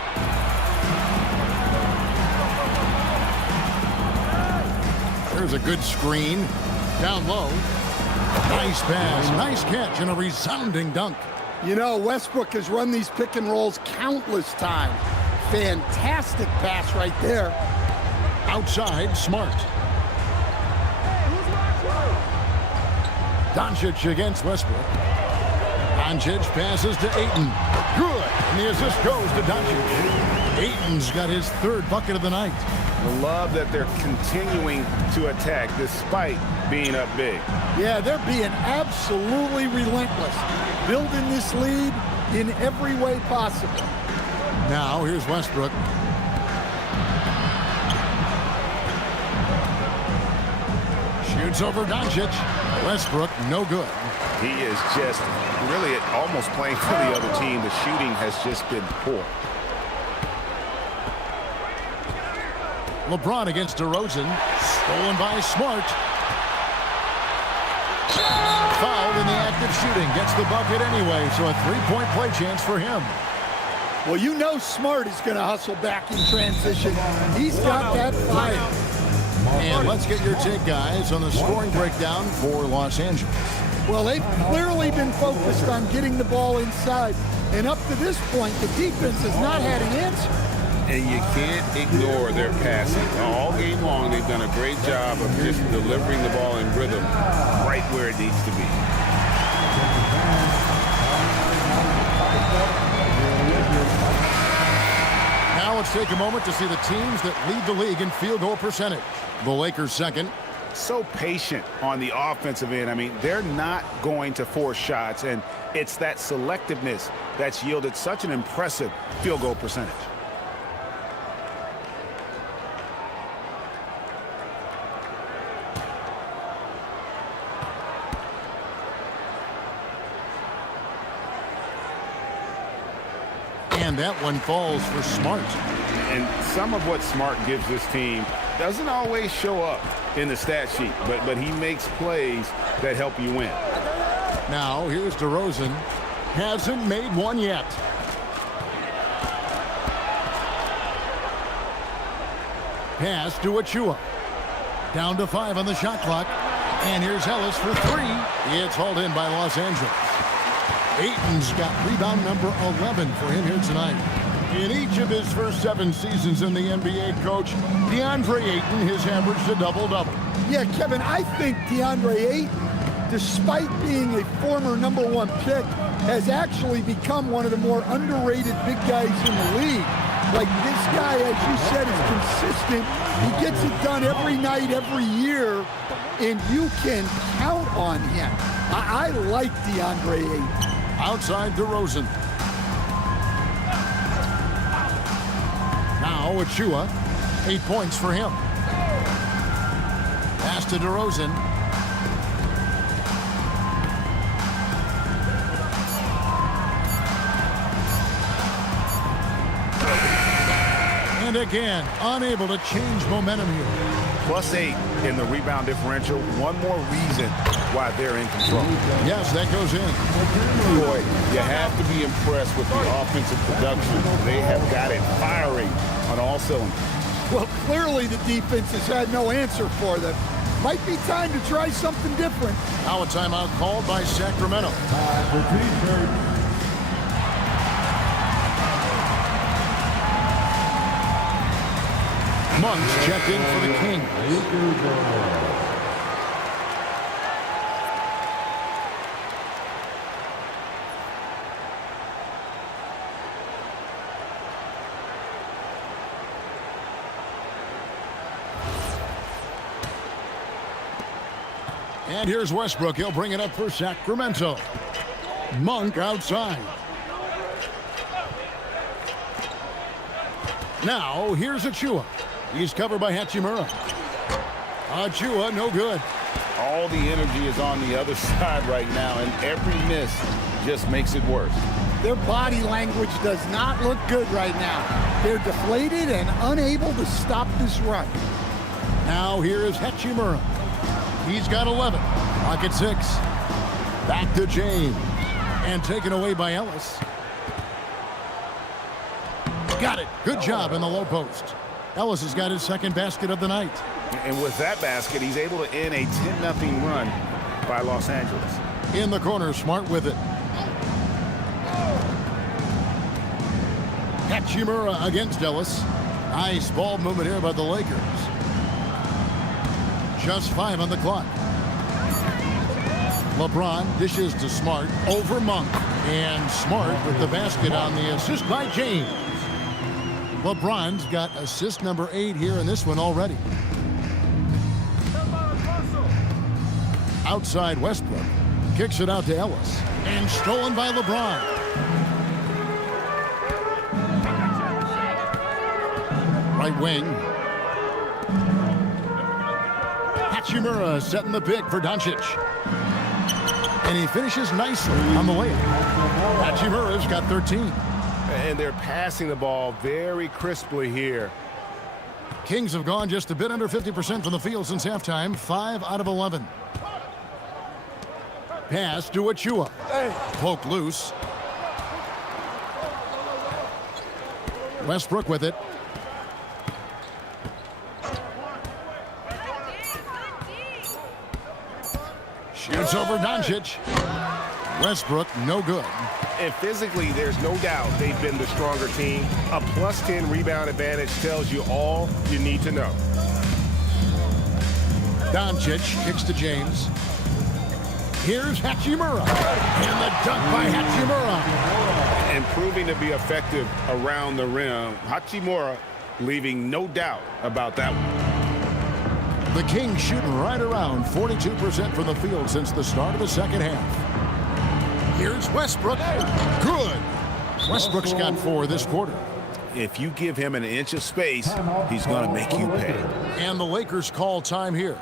There's a good screen. Down low. Nice pass. Nice catch and a resounding dunk. You know, Westbrook has run these pick and rolls countless times. Fantastic pass right there. Outside, Smart. Doncic against Westbrook. Doncic passes to Ayton. Good. And the assist goes to Doncic. Ayton's got his 3rd bucket of the night. I love that they're continuing to attack despite being up big. Yeah, they're being absolutely relentless. Building this lead in every way possible. Now, here's Westbrook. Shoots over Doncic. Westbrook, no good. He is just really almost playing for the other team. The shooting has just been poor. LeBron against DeRozan. Stolen by Smart. Fouled in the act of shooting. Gets the bucket anyway, so a 3-point play chance for him. Well, you know Smart is going to hustle back in transition. He's got that fire. And let's get your take, guys, on the scoring breakdown for Los Angeles. Well, they've clearly been focused on getting the ball inside. And up to this point, the defense has not had an answer. And you can't ignore their passing. All game long, they've done a great job of just delivering the ball in rhythm right where it needs to be. Now let's take a moment to see the teams that lead the league in field goal percentage. The Lakers second. So patient on the offensive end. I mean, they're not going to force shots, and it's that selectiveness that's yielded such an impressive field goal percentage. And that one falls for Smart. And some of what Smart gives this team doesn't always show up in the stat sheet, but he makes plays that help you win. Now here's DeRozan. Hasn't made one yet. Pass to Achua. Down to 5 on the shot clock. And here's Ellis for 3. It's hauled in by Los Angeles. Ayton's got rebound number 11 for him here tonight. In each of his first 7 seasons in the NBA, Coach, DeAndre Ayton has averaged a double-double. Yeah, Kevin, I think DeAndre Ayton, despite being a former #1 pick, has actually become one of the more underrated big guys in the league. Like, this guy, as you said, is consistent. He gets it done every night, every year, and you can count on him. I like DeAndre Ayton. Outside DeRozan. Now Achua, 8 points for him. Pass to DeRozan. And again, unable to change momentum here. +8 in the rebound differential. One more reason why they're in control. Yes, that goes in. Boy, you have to be impressed with the offensive production. They have got it firing on all cylinders. Well, clearly the defense has had no answer for them. Might be time to try something different. Now a timeout called by Sacramento. Monk's checked in for the Kings. And here's Westbrook. He'll bring it up for Sacramento. Monk outside. Now here's Achua. He's covered by Hachimura. Achua, no good. All the energy is on the other side right now, and every miss just makes it worse. Their body language does not look good right now. They're deflated and unable to stop this run. Now here is Hachimura. He's got 11. Pocket 6. Back to James. And taken away by Ellis. Got it. Good job in the low post. Ellis has got his second basket of the night. And with that basket, he's able to end a 10-0 run by Los Angeles. In the corner, Smart with it. Hachimura against Ellis. Nice ball movement here by the Lakers. Just 5 on the clock. LeBron dishes to Smart over Monk. And Smart with the basket on the assist by James. LeBron's got assist number 8 here in this one already. Outside Westbrook. Kicks it out to Ellis. And stolen by LeBron. Right wing. Hachimura setting the pick for Doncic. And he finishes nicely on the layup. Hachimura's got 13. And they're passing the ball very crisply here. Kings have gone just a bit under 50% from the field since halftime. 5 out of 11. Pass to Achua. Poke loose. Westbrook with it. Shoots over Doncic. Westbrook, no good. And physically, there's no doubt they've been the stronger team. A +10 rebound advantage tells you all you need to know. Doncic kicks to James. Here's Hachimura. And the dunk by Hachimura. And proving to be effective around the rim. Hachimura leaving no doubt about that one. The Kings shooting right around 42% from the field since the start of the second half. Here's Westbrook. Good. Westbrook's got 4 this quarter. If you give him an inch of space, he's going to make you pay. And the Lakers call time here.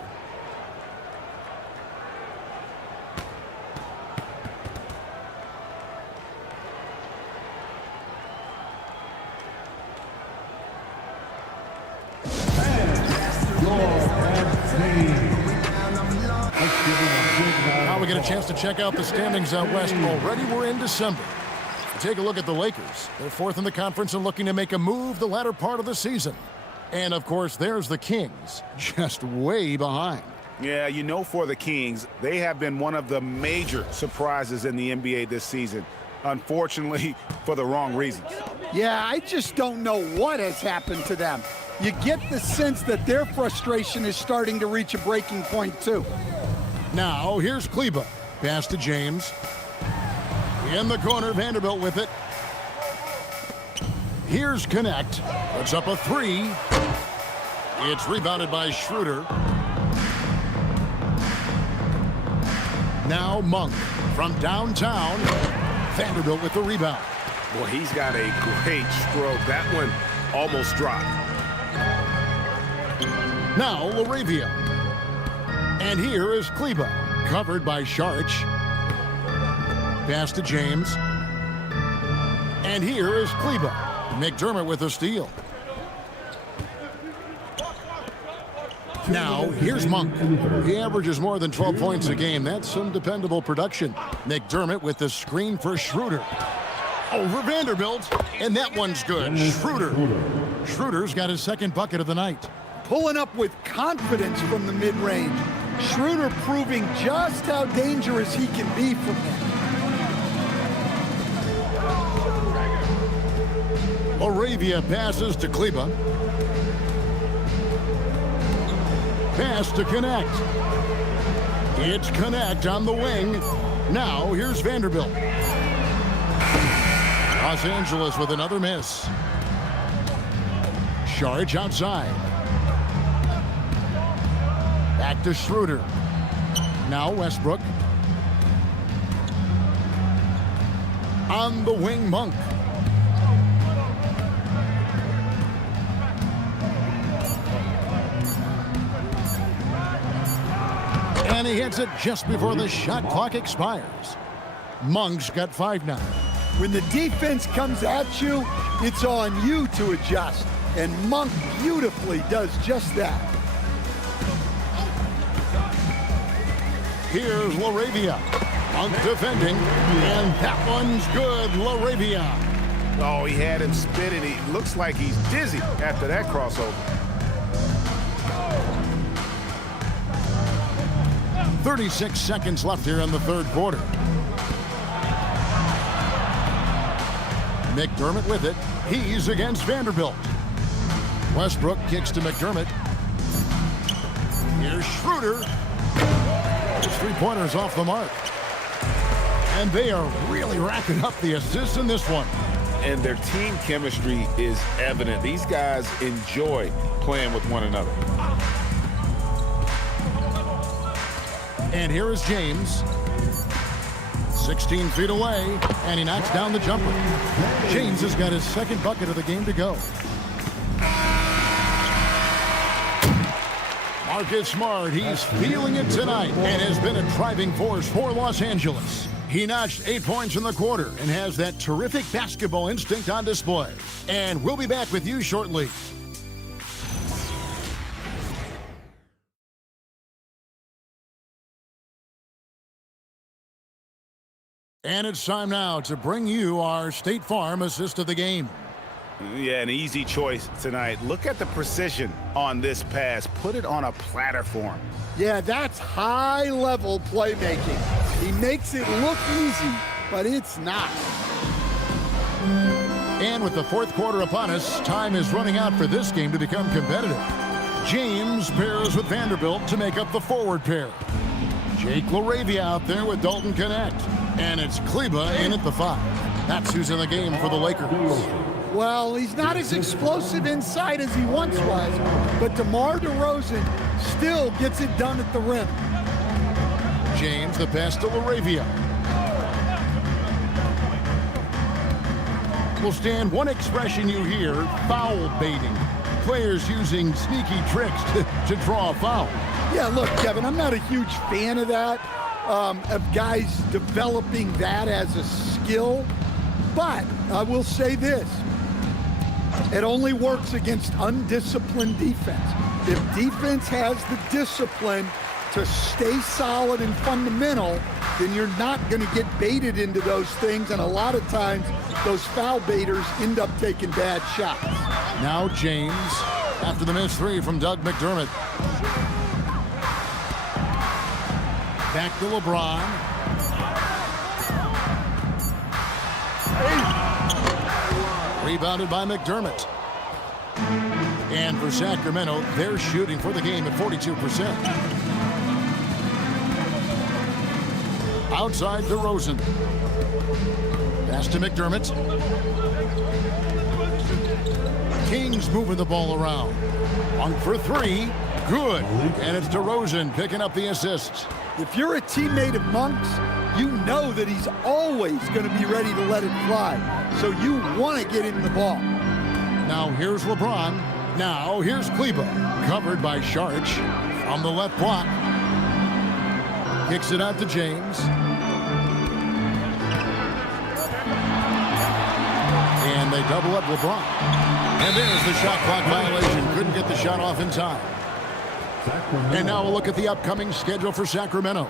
Now we get a chance to check out the standings out west. Already we're in December. Take a look at the Lakers. They're 4th in the conference and looking to make a move the latter part of the season. And, of course, there's the Kings, just way behind. Yeah, you know, for the Kings, they have been one of the major surprises in the NBA this season. Unfortunately, for the wrong reasons. Yeah, I just don't know what has happened to them. You get the sense that their frustration is starting to reach a breaking point, too. Now, here's Kleba. Pass to James. In the corner, Vanderbilt with it. Here's Connect. Puts up a 3. It's rebounded by Schroeder. Now Monk from downtown. Vanderbilt with the rebound. Well, he's got a great stroke. That one almost dropped. Now Laravia. And here is Kleba. Covered by Sharch. Pass to James. And here is Kleba. McDermott with a steal. Now, here's Monk. He averages more than 12 points a game. That's some dependable production. McDermott with the screen for Schroeder. Over Vanderbilt. And that one's good. Schroeder. Schroeder's got his 2nd bucket of the night. Pulling up with confidence from the mid-range. Schroeder proving just how dangerous he can be from there. Laravia passes to Kleba. Pass to Connect. It's Connect on the wing. Now here's Vanderbilt. Los Angeles with another miss. Sharch outside. Back to Schroeder. Now Westbrook. On the wing, Monk. And he hits it just before the shot clock expires. Monk's got 5 now. When the defense comes at you, it's on you to adjust. And Monk beautifully does just that. Here's Laravia. Monk defending. And that one's good, Laravia. Oh, he had him spinning. He looks like he's dizzy after that crossover. 36 seconds left here in the 3rd quarter. McDermott with it. He's against Vanderbilt. Westbrook kicks to McDermott. Here's Schroeder. His 3-pointers off the mark. And they are really racking up the assists in this one. And their team chemistry is evident. These guys enjoy playing with one another. And here is James. 16 feet away, and he knocks down the jumper. James has got his 2nd bucket of the game to go. Marcus Smart, he's feeling it tonight and has been a driving force for Los Angeles. He notched 8 points in the quarter and has that terrific basketball instinct on display. And we'll be back with you shortly. And it's time now to bring you our State Farm assist of the game. Yeah, an easy choice tonight. Look at the precision on this pass. Put it on a platter for him. Yeah, that's high-level playmaking. He makes it look easy, but it's not. And with the fourth quarter upon us, time is running out for this game to become competitive. James pairs with Vanderbilt to make up the forward pair. Jake LaRavia out there with Dalton Connect. And it's Kleba in at the 5. That's who's in the game for the Lakers. Well, he's not as explosive inside as he once was, but DeMar DeRozan still gets it done at the rim. James, the pass to LaRavia. Will stand one expression you hear, foul baiting. Players using sneaky tricks to draw a foul. Yeah, look, Kevin, I'm not a huge fan of that, of guys developing that as a skill. But I will say this, it only works against undisciplined defense. If defense has the discipline to stay solid and fundamental, then you're not going to get baited into those things, and a lot of times those foul baiters end up taking bad shots. Now James, after the missed 3 from Doug McDermott. Back to LeBron. Rebounded by McDermott. And for Sacramento, they're shooting for the game at 42%. Outside DeRozan. Pass to McDermott. Kings moving the ball around. Monk for 3. Good. And it's DeRozan picking up the assists. If you're a teammate of Monk's, you know that he's always going to be ready to let it fly. So you want to get him the ball. Now here's LeBron. Now here's Kleba. Covered by Sharch from the left block. Kicks it out to James. And they double up LeBron. And there's the shot clock violation. Couldn't get the shot off in time. And now we'll look at the upcoming schedule for Sacramento.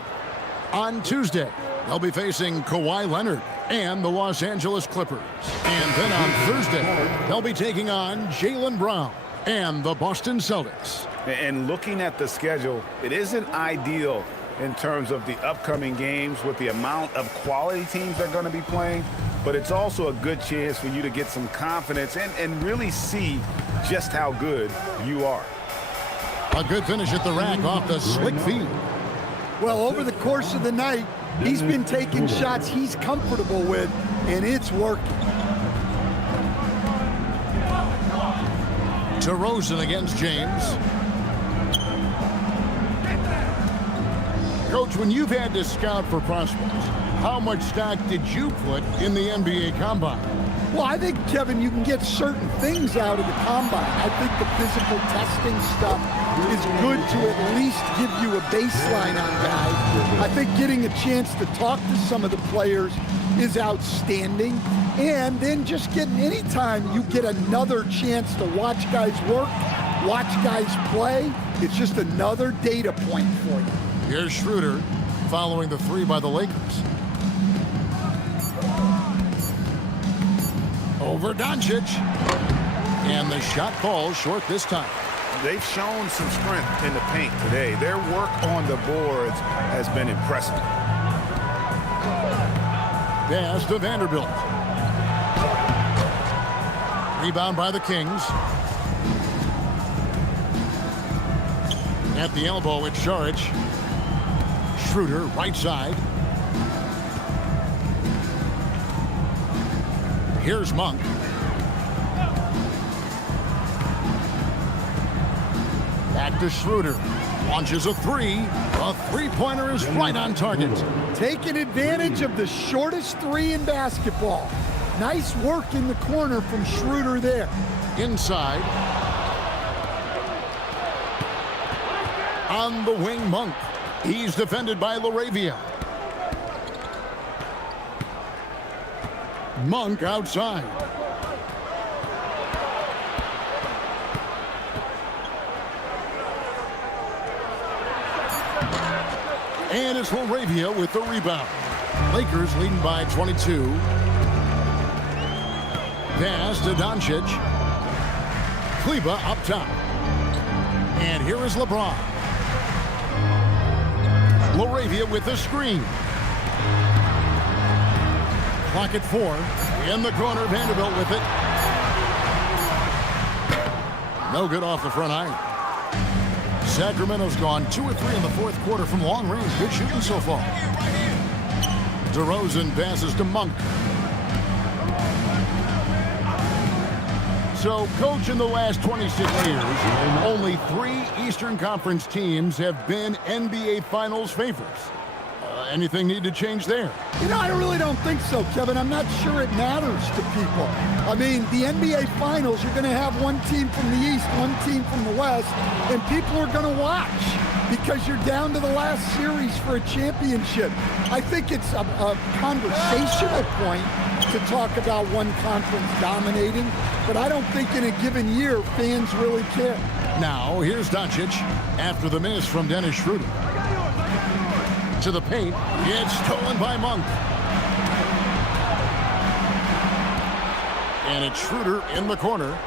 On Tuesday, they'll be facing Kawhi Leonard and the Los Angeles Clippers. And then on Thursday, they'll be taking on Jaylen Brown and the Boston Celtics. And looking at the schedule, it isn't ideal in terms of the upcoming games with the amount of quality teams they're going to be playing, but it's also a good chance for you to get some confidence and really see just how good you are. A good finish at the rack off the slick feed. Well, over the course of the night, he's been taking shots he's comfortable with, and it's working. DeRozan against James. Coach, when you've had to scout for prospects, how much stock did you put in the NBA Combine? Well, I think, Kevin, you can get certain things out of the Combine. I think the physical testing stuff is good to at least give you a baseline on guys. I think getting a chance to talk to some of the players is outstanding. And then just getting, anytime you get another chance to watch guys work, watch guys play, it's just another data point for you. Here's Schroeder following the 3 by the Lakers. Over Doncic. And the shot falls short this time. They've shown some strength in the paint today. Their work on the boards has been impressive. Pass to Vanderbilt. Rebound by the Kings. At the elbow, it's Saric. Schroeder, right side. Here's Monk. Back to Schroeder. Launches a 3. A three-pointer is right on target. Taking advantage of the shortest 3 in basketball. Nice work in the corner from Schroeder there. Inside. On the wing, Monk. He's defended by LaRavia. Monk outside. And it's LaRavia with the rebound. Lakers leading by 22. Pass to Doncic. Kleber up top. And here is LeBron. Laravia with the screen. Clock at 4. In the corner, Vanderbilt with it. No good off the front iron. Sacramento's gone 2 or 3 in the fourth quarter from long range. Good shooting so far. DeRozan passes to Monk. So, coach, in the last 26 years, only 3 Eastern Conference teams have been NBA Finals favorites. Anything need to change there? You know, I really don't think so, Kevin. I'm not sure it matters to people. I mean, the NBA Finals, you're going to have one team from the East, one team from the West, and people are going to watch because you're down to the last series for a championship. I think it's a conversational point to talk about one conference dominating, but I don't think in a given year fans really care. Now, here's Doncic after the miss from Dennis Schroeder. To the paint. It's stolen by Monk. And it's Schroeder in the corner.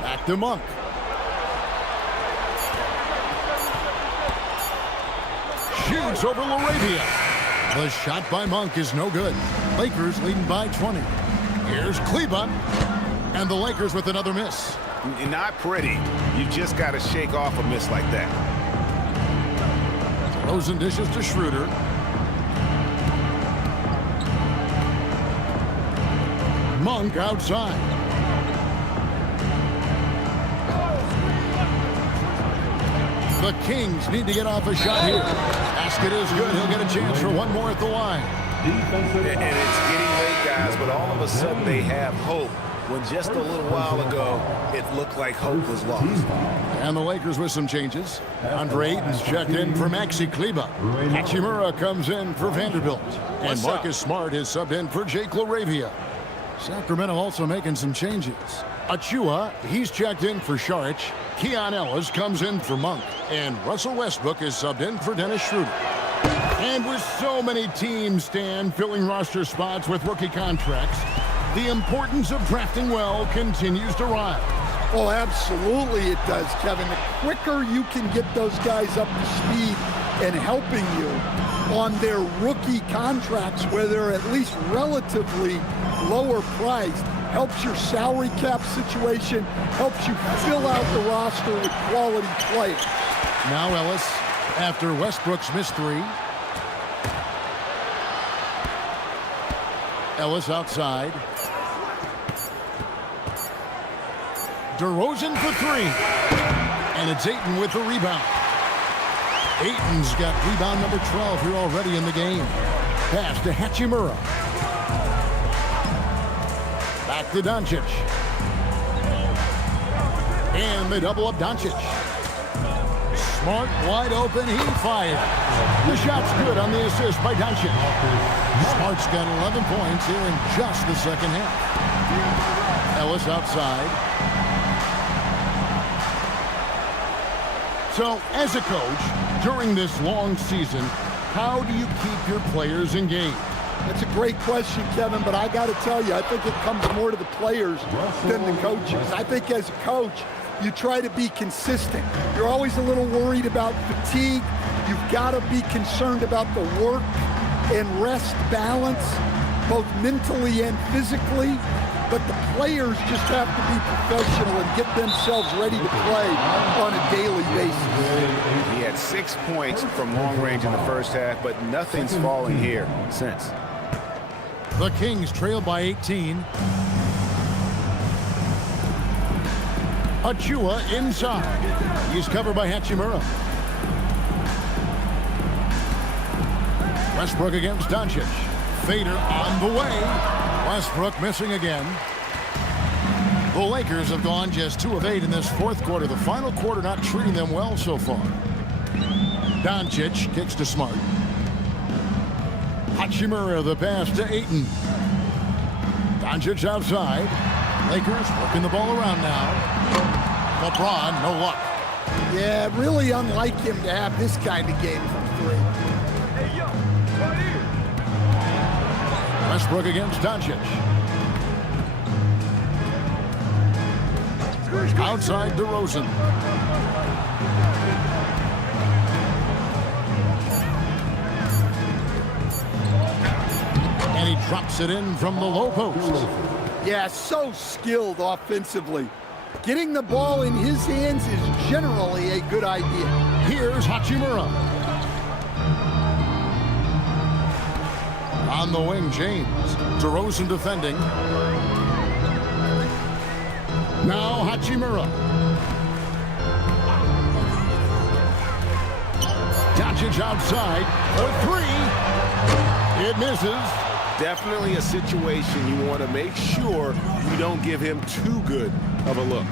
Back to Monk. Shoots over Laravia. The shot by Monk is no good. Lakers leading by 20. Here's Kleber, and the Lakers with another miss. Not pretty. You just got to shake off a miss like that. Rosen dishes to Schroeder. Monk outside. The Kings need to get off a shot here. Basket is good. He'll get a chance for one more at the line. And it's getting late, guys, but all of a sudden they have hope when just a little while ago it looked like hope was lost. And the Lakers with some changes. Andre Ayton's checked in for Maxi Kleber. Hachimura comes in for Vanderbilt. And Marcus Smart is subbed in for Jake Laravia. Sacramento also making some changes. Achua, he's checked in for Saric. Keon Ellis comes in for Monk. And Russell Westbrook is subbed in for Dennis Schroeder. And with so many teams, Stan, filling roster spots with rookie contracts, the importance of drafting well continues to rise. Oh, absolutely it does, Kevin. The quicker you can get those guys up to speed and helping you on their rookie contracts, where they're at least relatively lower priced, helps your salary cap situation, helps you fill out the roster with quality players. Now Ellis, after Westbrook's missed 3. Ellis outside. DeRozan for 3. And it's Ayton with the rebound. Ayton's got rebound number 12 here already in the game. Pass to Hachimura. Back to Doncic. And they double up Doncic. Smart wide open, he fired. The shot's good on the assist by Doncic. Smart's got 11 points here in just the second half. Ellis outside. So, as a coach, during this long season, how do you keep your players engaged? That's a great question, Kevin, but I got to tell you, I think it comes more to the players than the coaches. I think as a coach, you try to be consistent. You're always a little worried about fatigue. You've got to be concerned about the work and rest balance, both mentally and physically. But the players just have to be professional and get themselves ready to play on a daily basis. He had 6 points from long range in the first half, but nothing's falling here since. The Kings trail by 18. Achua inside. He's covered by Hachimura. Westbrook against Doncic. Fader on the way. Westbrook missing again. The Lakers have gone just 2 of 8 in this fourth quarter. The final quarter not treating them well so far. Doncic kicks to Smart. Hachimura the pass to Ayton. Doncic outside. Lakers working the ball around now. LeBron, no luck. Yeah, really unlike him to have this kind of game from three. Westbrook against Doncic. Outside DeRozan. And he drops it in from the low post. Yeah, so skilled offensively. Getting the ball in his hands is generally a good idea. Here's Hachimura. On the wing, James. DeRozan defending. Now Hachimura. Doncic outside for three. It misses. Definitely a situation you want to make sure you don't give him too good of a look.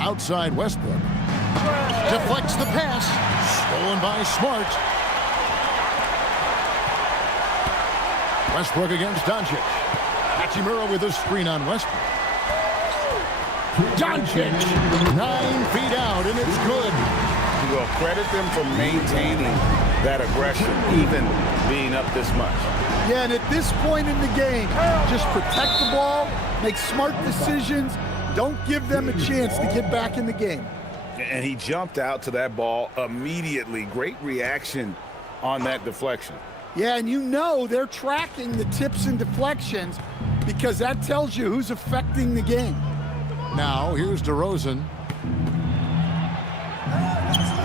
Outside Westbrook. Deflects the pass. Stolen by Smart. Westbrook against Doncic. Hachimura with a screen on Westbrook. Doncic, 9 feet out, and it's good. You will credit them for maintaining that aggression, even being up this much. Yeah, and at this point in the game, just protect the ball, make smart decisions, don't give them a chance to get back in the game. And he jumped out to that ball immediately. Great reaction on that deflection. Yeah, and you know they're tracking the tips and deflections because that tells you who's affecting the game. Now, here's DeRozan.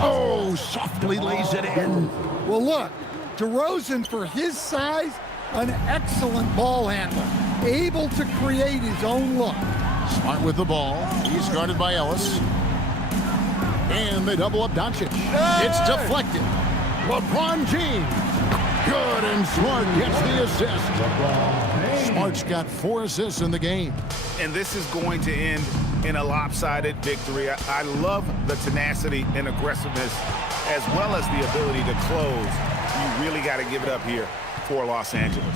Oh, softly lays it in. Well, look, DeRozan, for his size, an excellent ball handler, able to create his own look. Smart with the ball. He's guarded by Ellis. And they double up Doncic. It's deflected. LeBron James. Good, and Smart gets the assist. Smart's got 4 assists in the game. And this is going to end in a lopsided victory. I love the tenacity and aggressiveness as well as the ability to close. You really got to give it up here for Los Angeles.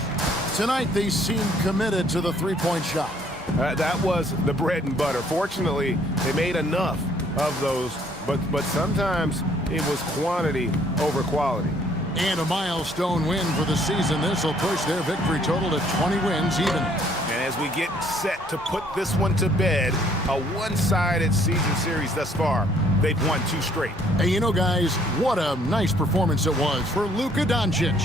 Tonight, they seem committed to the three-point shot. That was the bread and butter. Fortunately, they made enough of those, but sometimes it was quantity over quality. And a milestone win for the season. This will push their victory total to 20 wins even. And as we get set to put this one to bed, a one-sided season series thus far, they've won 2 straight. Hey, you know, guys, what a nice performance it was for Luka Doncic.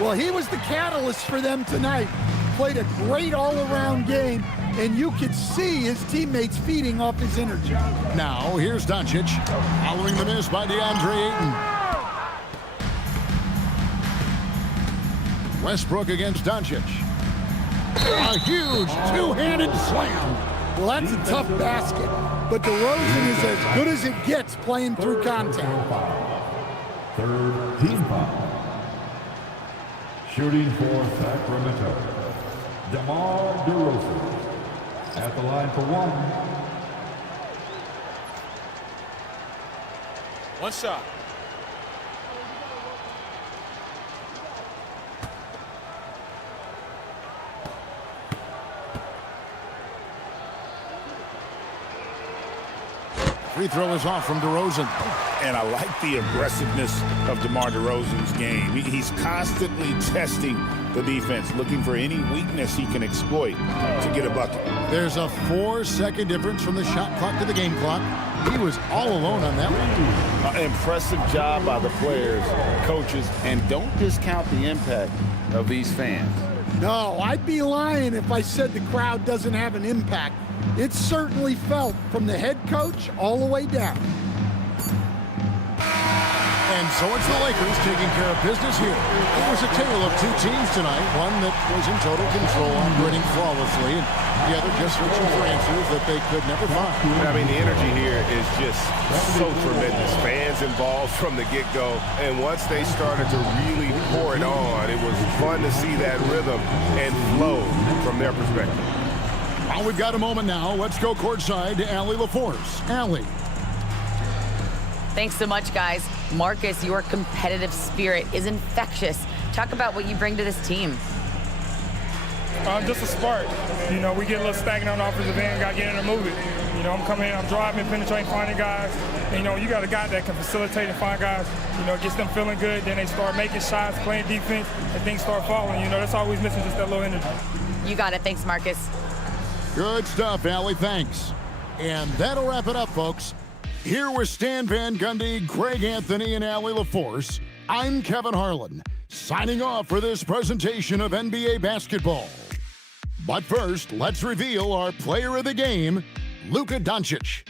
Well, he was the catalyst for them tonight. Played a great all-around game, and you could see his teammates feeding off his energy. Now, here's Doncic, following the miss by DeAndre Ayton. Westbrook against Doncic. A huge two-handed slam. Well, that's a tough basket, but DeRozan is as good as it gets playing through contact. Third team foul. Shooting for Sacramento, DeMar DeRozan at the line for 1. One shot. Free throw is off from DeRozan. And I like the aggressiveness of DeMar DeRozan's game. He's constantly testing the defense, looking for any weakness he can exploit to get a bucket. There's a 4-second difference from the shot clock to the game clock. He was all alone on that one. Impressive job by the players, coaches, and don't discount the impact of these fans. No, I'd be lying if I said the crowd doesn't have an impact. It's certainly felt from the head coach all the way down. And so it's the Lakers taking care of business here. It was a tale of 2 teams tonight, one that was in total control, operating flawlessly, and the other just searching for answers that they could never find. I mean, the energy here is just so tremendous. Fans involved from the get-go, and once they started to really pour it on, it was fun to see that rhythm and flow from their perspective. Well, we've got a moment now. Let's go courtside to Allie LaForce. Allie. Thanks so much, guys. Marcus, your competitive spirit is infectious. Talk about what you bring to this team. Just a spark. You know, we get a little stagnant on the offensive end, got to get in and move it. You know, I'm coming in, I'm driving, penetrating, finding guys. And, you know, you got a guy that can facilitate and find guys. You know, it gets them feeling good. Then they start making shots, playing defense, and things start falling. You know, that's always missing, just that little energy. You got it. Thanks, Marcus. Good stuff, Allie. Thanks. And that'll wrap it up, folks. Here with Stan Van Gundy, Greg Anthony, and Allie LaForce, I'm Kevin Harlan, signing off for this presentation of NBA basketball. But first, let's reveal our player of the game, Luka Doncic.